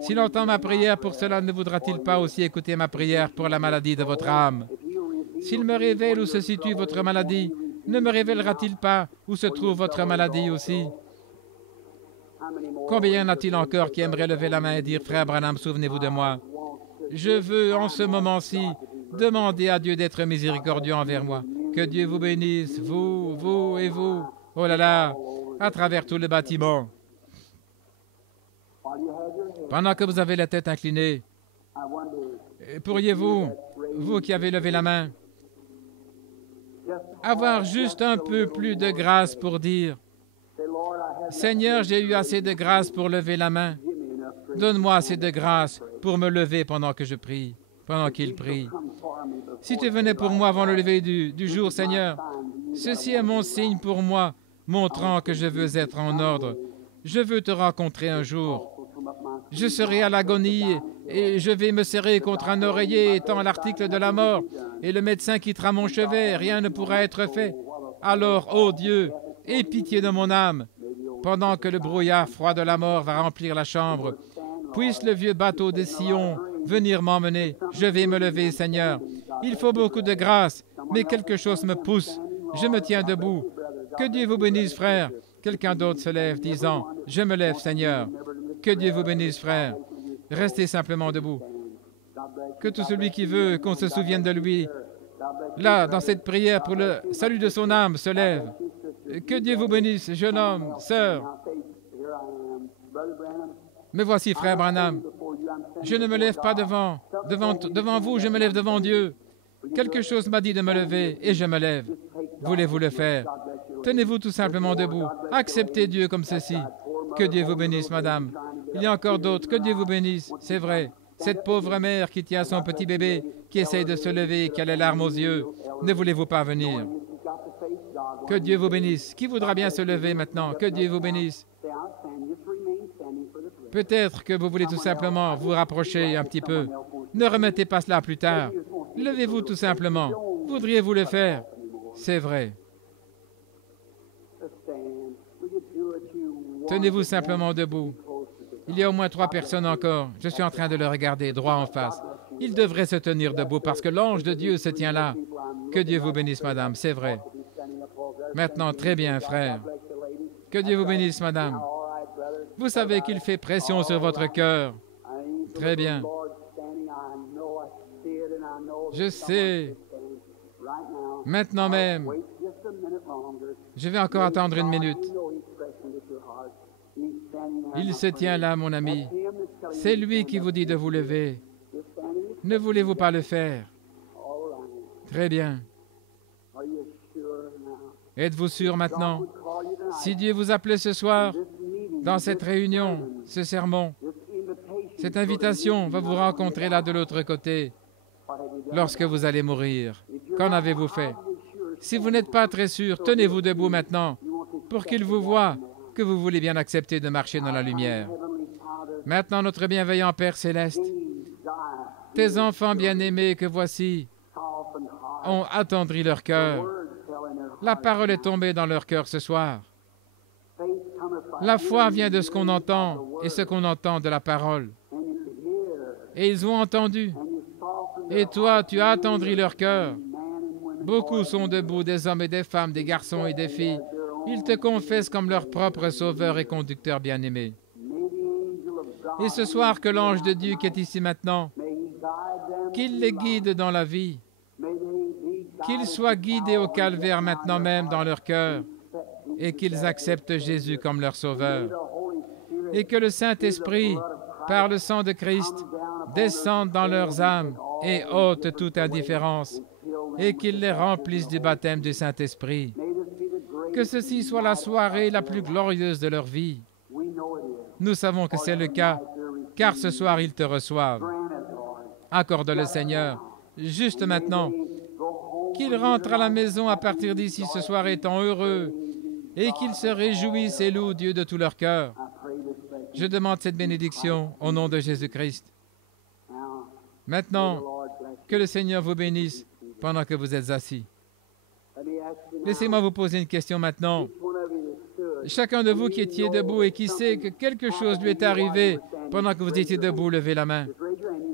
S'il entend ma prière pour cela, ne voudra-t-il pas aussi écouter ma prière pour la maladie de votre âme? S'il me révèle où se situe votre maladie, ne me révélera-t-il pas où se trouve votre maladie aussi? Combien y en a-t-il encore qui aimeraient lever la main et dire, « Frère Branham, souvenez-vous de moi. Je veux, en ce moment-ci, demander à Dieu d'être miséricordieux envers moi. Que Dieu vous bénisse, vous et vous. Oh là là, à travers tout le bâtiment. » Pendant que vous avez la tête inclinée, pourriez-vous, vous qui avez levé la main, avoir juste un peu plus de grâce pour dire, « Seigneur, j'ai eu assez de grâce pour lever la main. Donne-moi assez de grâce pour me lever pendant que je prie, pendant qu'il prie. Si tu venais pour moi avant le lever du jour, Seigneur, ceci est mon signe pour moi, montrant que je veux être en ordre. Je veux te rencontrer un jour. Je serai à l'agonie et je vais me serrer contre un oreiller étant l'article de la mort, et le médecin quittera mon chevet, rien ne pourra être fait. Alors, ô Dieu, aie pitié de mon âme, pendant que le brouillard froid de la mort va remplir la chambre. Puisse le vieux bateau de Sion venir m'emmener. Je vais me lever, Seigneur. Il faut beaucoup de grâce, mais quelque chose me pousse. Je me tiens debout. Que Dieu vous bénisse, frère. Quelqu'un d'autre se lève, disant, « Je me lève, Seigneur. » Que Dieu vous bénisse, frère. Restez simplement debout. Que tout celui qui veut qu'on se souvienne de lui, là, dans cette prière pour le salut de son âme, se lève. Que Dieu vous bénisse, jeune homme, sœur. Me voici, frère Branham. Je ne me lève pas devant vous, je me lève devant Dieu. Quelque chose m'a dit de me lever et je me lève. Voulez-vous le faire? Tenez-vous tout simplement debout. Acceptez Dieu comme ceci. Que Dieu vous bénisse, madame. Il y a encore d'autres. Que Dieu vous bénisse. C'est vrai. Cette pauvre mère qui tient son petit bébé, qui essaye de se lever, qui a les larmes aux yeux. Ne voulez-vous pas venir? Que Dieu vous bénisse. Qui voudra bien se lever maintenant? Que Dieu vous bénisse. Peut-être que vous voulez tout simplement vous rapprocher un petit peu. Ne remettez pas cela plus tard. Levez-vous tout simplement. Voudriez-vous le faire? C'est vrai. Tenez-vous simplement debout. Il y a au moins 3 personnes encore. Je suis en train de le regarder droit en face. Il devrait se tenir debout parce que l'ange de Dieu se tient là. Que Dieu vous bénisse, madame, c'est vrai. Maintenant, très bien, frère. Que Dieu vous bénisse, madame. Vous savez qu'il fait pression sur votre cœur. Très bien. Je sais. Maintenant même. Je vais encore attendre 1 minute. Il se tient là, mon ami. C'est lui qui vous dit de vous lever. Ne voulez-vous pas le faire? Très bien. Êtes-vous sûr maintenant? Si Dieu vous appelait ce soir, dans cette réunion, ce sermon, cette invitation va vous rencontrer là de l'autre côté, lorsque vous allez mourir. Qu'en avez-vous fait? Si vous n'êtes pas très sûr, tenez-vous debout maintenant pour qu'il vous voie que vous voulez bien accepter de marcher dans la lumière. Maintenant, notre bienveillant Père céleste, tes enfants bien-aimés que voici ont attendri leur cœur. La parole est tombée dans leur cœur ce soir. La foi vient de ce qu'on entend et ce qu'on entend de la parole. Et ils ont entendu. Et toi, tu as attendri leur cœur. Beaucoup sont debout, des hommes et des femmes, des garçons et des filles. Ils te confessent comme leur propre sauveur et conducteur bien-aimé. Et ce soir, que l'ange de Dieu qui est ici maintenant, qu'il les guide dans la vie, qu'ils soient guidés au calvaire maintenant même dans leur cœur et qu'ils acceptent Jésus comme leur sauveur. Et que le Saint-Esprit, par le sang de Christ, descende dans leurs âmes et ôte toute indifférence et qu'il les remplisse du baptême du Saint-Esprit. Que ceci soit la soirée la plus glorieuse de leur vie. Nous savons que c'est le cas, car ce soir, ils te reçoivent. Accorde-le, Seigneur, juste maintenant, qu'ils rentrent à la maison à partir d'ici ce soir étant heureux et qu'ils se réjouissent et louent Dieu de tout leur cœur. Je demande cette bénédiction au nom de Jésus-Christ. Maintenant, que le Seigneur vous bénisse pendant que vous êtes assis. Laissez-moi vous poser une question maintenant. Chacun de vous qui étiez debout et qui sait que quelque chose lui est arrivé pendant que vous étiez debout, levez la main.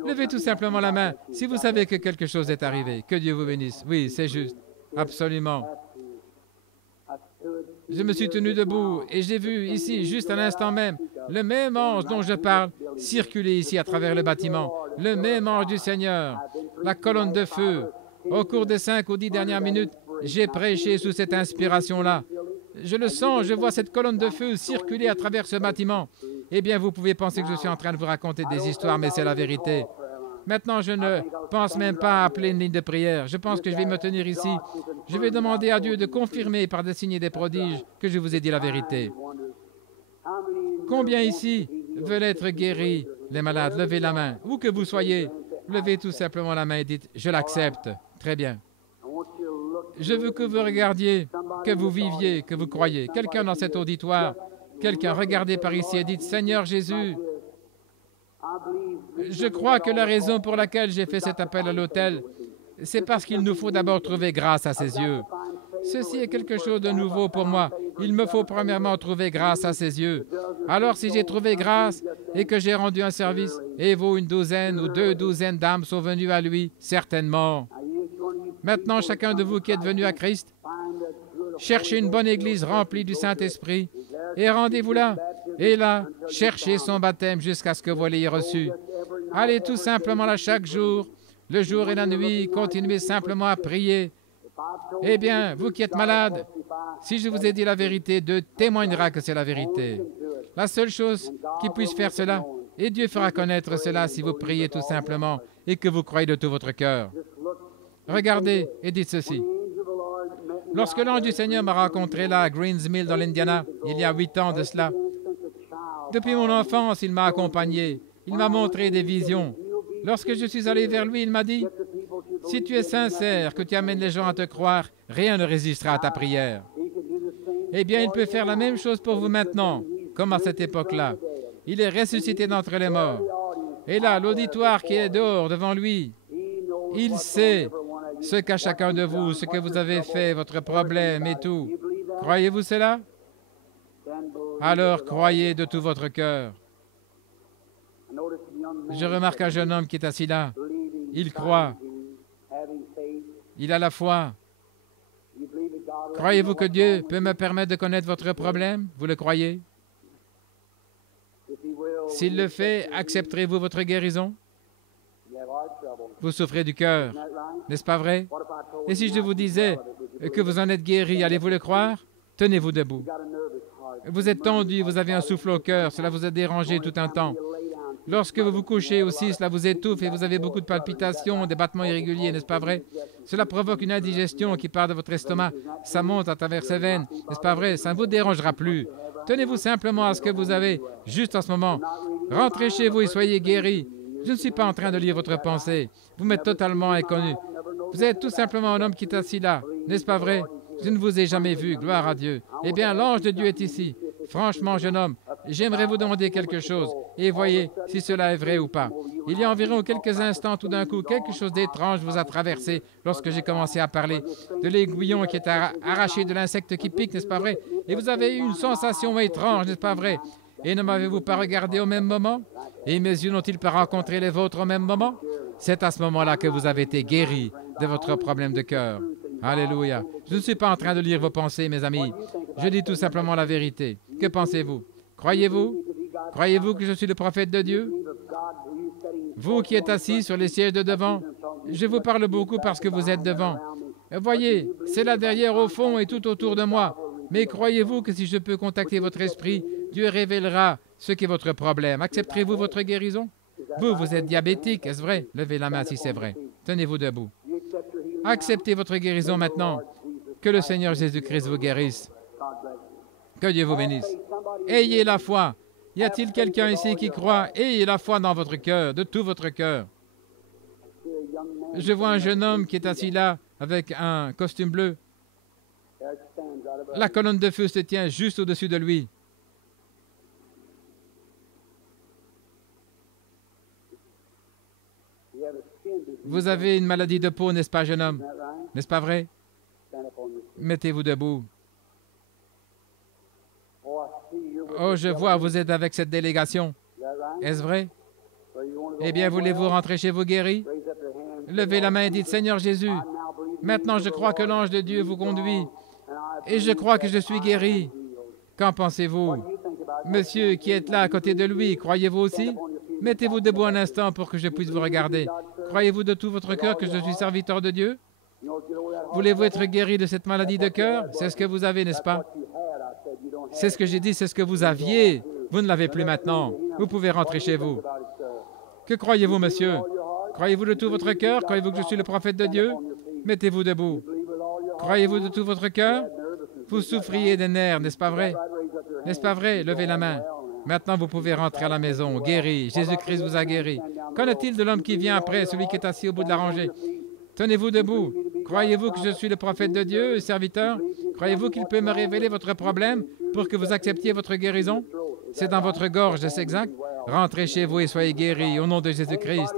Levez tout simplement la main si vous savez que quelque chose est arrivé. Que Dieu vous bénisse. Oui, c'est juste. Absolument. Je me suis tenu debout et j'ai vu ici, juste à l'instant même, le même ange dont je parle circuler ici à travers le bâtiment. Le même ange du Seigneur. La colonne de feu. Au cours des 5 ou 10 dernières minutes, j'ai prêché sous cette inspiration-là. Je le sens, je vois cette colonne de feu circuler à travers ce bâtiment. Eh bien, vous pouvez penser que je suis en train de vous raconter des histoires, mais c'est la vérité. Maintenant, je ne pense même pas à appeler une ligne de prière. Je pense que je vais me tenir ici. Je vais demander à Dieu de confirmer par des signes et des prodiges que je vous ai dit la vérité. Combien ici veulent être guéris, les malades? Levez la main. Où que vous soyez, levez tout simplement la main et dites « Je l'accepte ». Très bien. Je veux que vous regardiez, que vous viviez, que vous croyez. Quelqu'un dans cet auditoire, quelqu'un, regardez par ici et dites « Seigneur Jésus, je crois que la raison pour laquelle j'ai fait cet appel à l'autel, c'est parce qu'il nous faut d'abord trouver grâce à ses yeux. Ceci est quelque chose de nouveau pour moi. Il me faut premièrement trouver grâce à ses yeux. Alors si j'ai trouvé grâce et que j'ai rendu un service, et vous, une douzaine ou 2 douzaines d'âmes sont venues à lui, certainement. Maintenant, chacun de vous qui êtes venu à Christ, cherchez une bonne église remplie du Saint-Esprit et rendez-vous là. Et là, cherchez son baptême jusqu'à ce que vous l'ayez reçu. Allez tout simplement là chaque jour, le jour et la nuit, continuez simplement à prier. Eh bien, vous qui êtes malade, si je vous ai dit la vérité, Dieu témoignera que c'est la vérité. La seule chose qui puisse faire cela, et Dieu fera connaître cela si vous priez tout simplement et que vous croyez de tout votre cœur. Regardez et dites ceci. Lorsque l'ange du Seigneur m'a rencontré là à Greens Mill dans l'Indiana, il y a 8 ans de cela, depuis mon enfance, il m'a accompagné. Il m'a montré des visions. Lorsque je suis allé vers lui, il m'a dit, « Si tu es sincère, que tu amènes les gens à te croire, rien ne résistera à ta prière. » Eh bien, il peut faire la même chose pour vous maintenant, comme à cette époque-là. Il est ressuscité d'entre les morts. Et là, l'auditoire qui est dehors devant lui, il sait ce qu'a chacun de vous, ce que vous avez fait, votre problème et tout. Croyez-vous cela? Alors croyez de tout votre cœur. Je remarque un jeune homme qui est assis là. Il croit. Il a la foi. Croyez-vous que Dieu peut me permettre de connaître votre problème? Vous le croyez? S'il le fait, accepterez-vous votre guérison? Vous souffrez du cœur, n'est-ce pas vrai? Et si je vous disais que vous en êtes guéri, allez-vous le croire? Tenez-vous debout. Vous êtes tendu, vous avez un souffle au cœur, cela vous a dérangé tout un temps. Lorsque vous vous couchez aussi, cela vous étouffe et vous avez beaucoup de palpitations, des battements irréguliers, n'est-ce pas vrai? Cela provoque une indigestion qui part de votre estomac, ça monte à travers ses veines, n'est-ce pas vrai? Ça ne vous dérangera plus. Tenez-vous simplement à ce que vous avez, juste en ce moment. Rentrez chez vous et soyez guéris. Je ne suis pas en train de lire votre pensée. Vous m'êtes totalement inconnu. Vous êtes tout simplement un homme qui est assis là. N'est-ce pas vrai? Je ne vous ai jamais vu, gloire à Dieu. Eh bien, l'ange de Dieu est ici. Franchement, jeune homme, j'aimerais vous demander quelque chose, et voyez si cela est vrai ou pas. Il y a environ quelques instants, tout d'un coup, quelque chose d'étrange vous a traversé lorsque j'ai commencé à parler de l'aiguillon qui est arraché de l'insecte qui pique, n'est-ce pas vrai? Et vous avez eu une sensation étrange, n'est-ce pas vrai? Et ne m'avez-vous pas regardé au même moment? Et mes yeux n'ont-ils pas rencontré les vôtres au même moment? C'est à ce moment-là que vous avez été guéri de votre problème de cœur. Alléluia. Je ne suis pas en train de lire vos pensées, mes amis. Je dis tout simplement la vérité. Que pensez-vous? Croyez-vous? Croyez-vous que je suis le prophète de Dieu? Vous qui êtes assis sur les sièges de devant, je vous parle beaucoup parce que vous êtes devant. Voyez, c'est là derrière au fond et tout autour de moi. Mais croyez-vous que si je peux contacter votre esprit, Dieu révélera ce qu'est votre problème? Accepterez-vous votre guérison? Vous êtes diabétique, est-ce vrai? Levez la main si c'est vrai. Tenez-vous debout. Acceptez votre guérison maintenant. Que le Seigneur Jésus-Christ vous guérisse. Que Dieu vous bénisse. Ayez la foi. Y a-t-il quelqu'un ici qui croit? Ayez la foi dans votre cœur, de tout votre cœur. Je vois un jeune homme qui est assis là avec un costume bleu. La colonne de feu se tient juste au-dessus de lui. Vous avez une maladie de peau, n'est-ce pas, jeune homme? N'est-ce pas vrai? Mettez-vous debout. Oh, je vois, vous êtes avec cette délégation. Est-ce vrai? Eh bien, voulez-vous rentrer chez vous guéri? Levez la main et dites, Seigneur Jésus, maintenant je crois que l'ange de Dieu vous conduit et je crois que je suis guéri. Qu'en pensez-vous? Monsieur qui est là à côté de lui, croyez-vous aussi? Mettez-vous debout un instant pour que je puisse vous regarder. Croyez-vous de tout votre cœur que je suis serviteur de Dieu? Voulez-vous être guéri de cette maladie de cœur? C'est ce que vous avez, n'est-ce pas? C'est ce que j'ai dit, c'est ce que vous aviez. Vous ne l'avez plus maintenant. Vous pouvez rentrer chez vous. Que croyez-vous, monsieur? Croyez-vous de tout votre cœur? Croyez-vous que je suis le prophète de Dieu? Mettez-vous debout. Croyez-vous de tout votre cœur? Vous souffriez des nerfs, n'est-ce pas vrai? N'est-ce pas vrai? Levez la main. Maintenant, vous pouvez rentrer à la maison, guéri. Jésus-Christ vous a guéri. Qu'en est-il de l'homme qui vient après, celui qui est assis au bout de la rangée? Tenez-vous debout. Croyez-vous que je suis le prophète de Dieu, le serviteur? Croyez-vous qu'il peut me révéler votre problème pour que vous acceptiez votre guérison? C'est dans votre gorge, c'est exact? Rentrez chez vous et soyez guéris au nom de Jésus-Christ.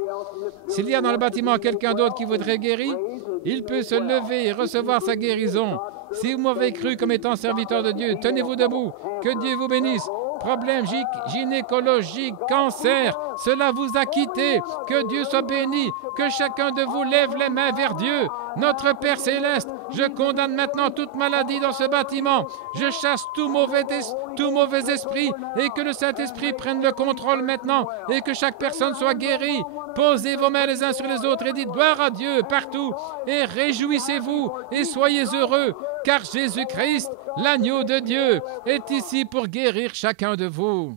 S'il y a dans le bâtiment quelqu'un d'autre qui voudrait guérir, il peut se lever et recevoir sa guérison. Si vous m'avez cru comme étant serviteur de Dieu, tenez-vous debout. Que Dieu vous bénisse. Problème gynécologique, cancer, cela vous a quitté. Que Dieu soit béni. Que chacun de vous lève les mains vers Dieu. Notre Père Céleste, je condamne maintenant toute maladie dans ce bâtiment. Je chasse tout mauvais esprit et que le Saint-Esprit prenne le contrôle maintenant et que chaque personne soit guérie. Posez vos mains les uns sur les autres et dites gloire à Dieu partout et réjouissez-vous et soyez heureux car Jésus-Christ, l'agneau de Dieu, est ici pour guérir chacun de vous.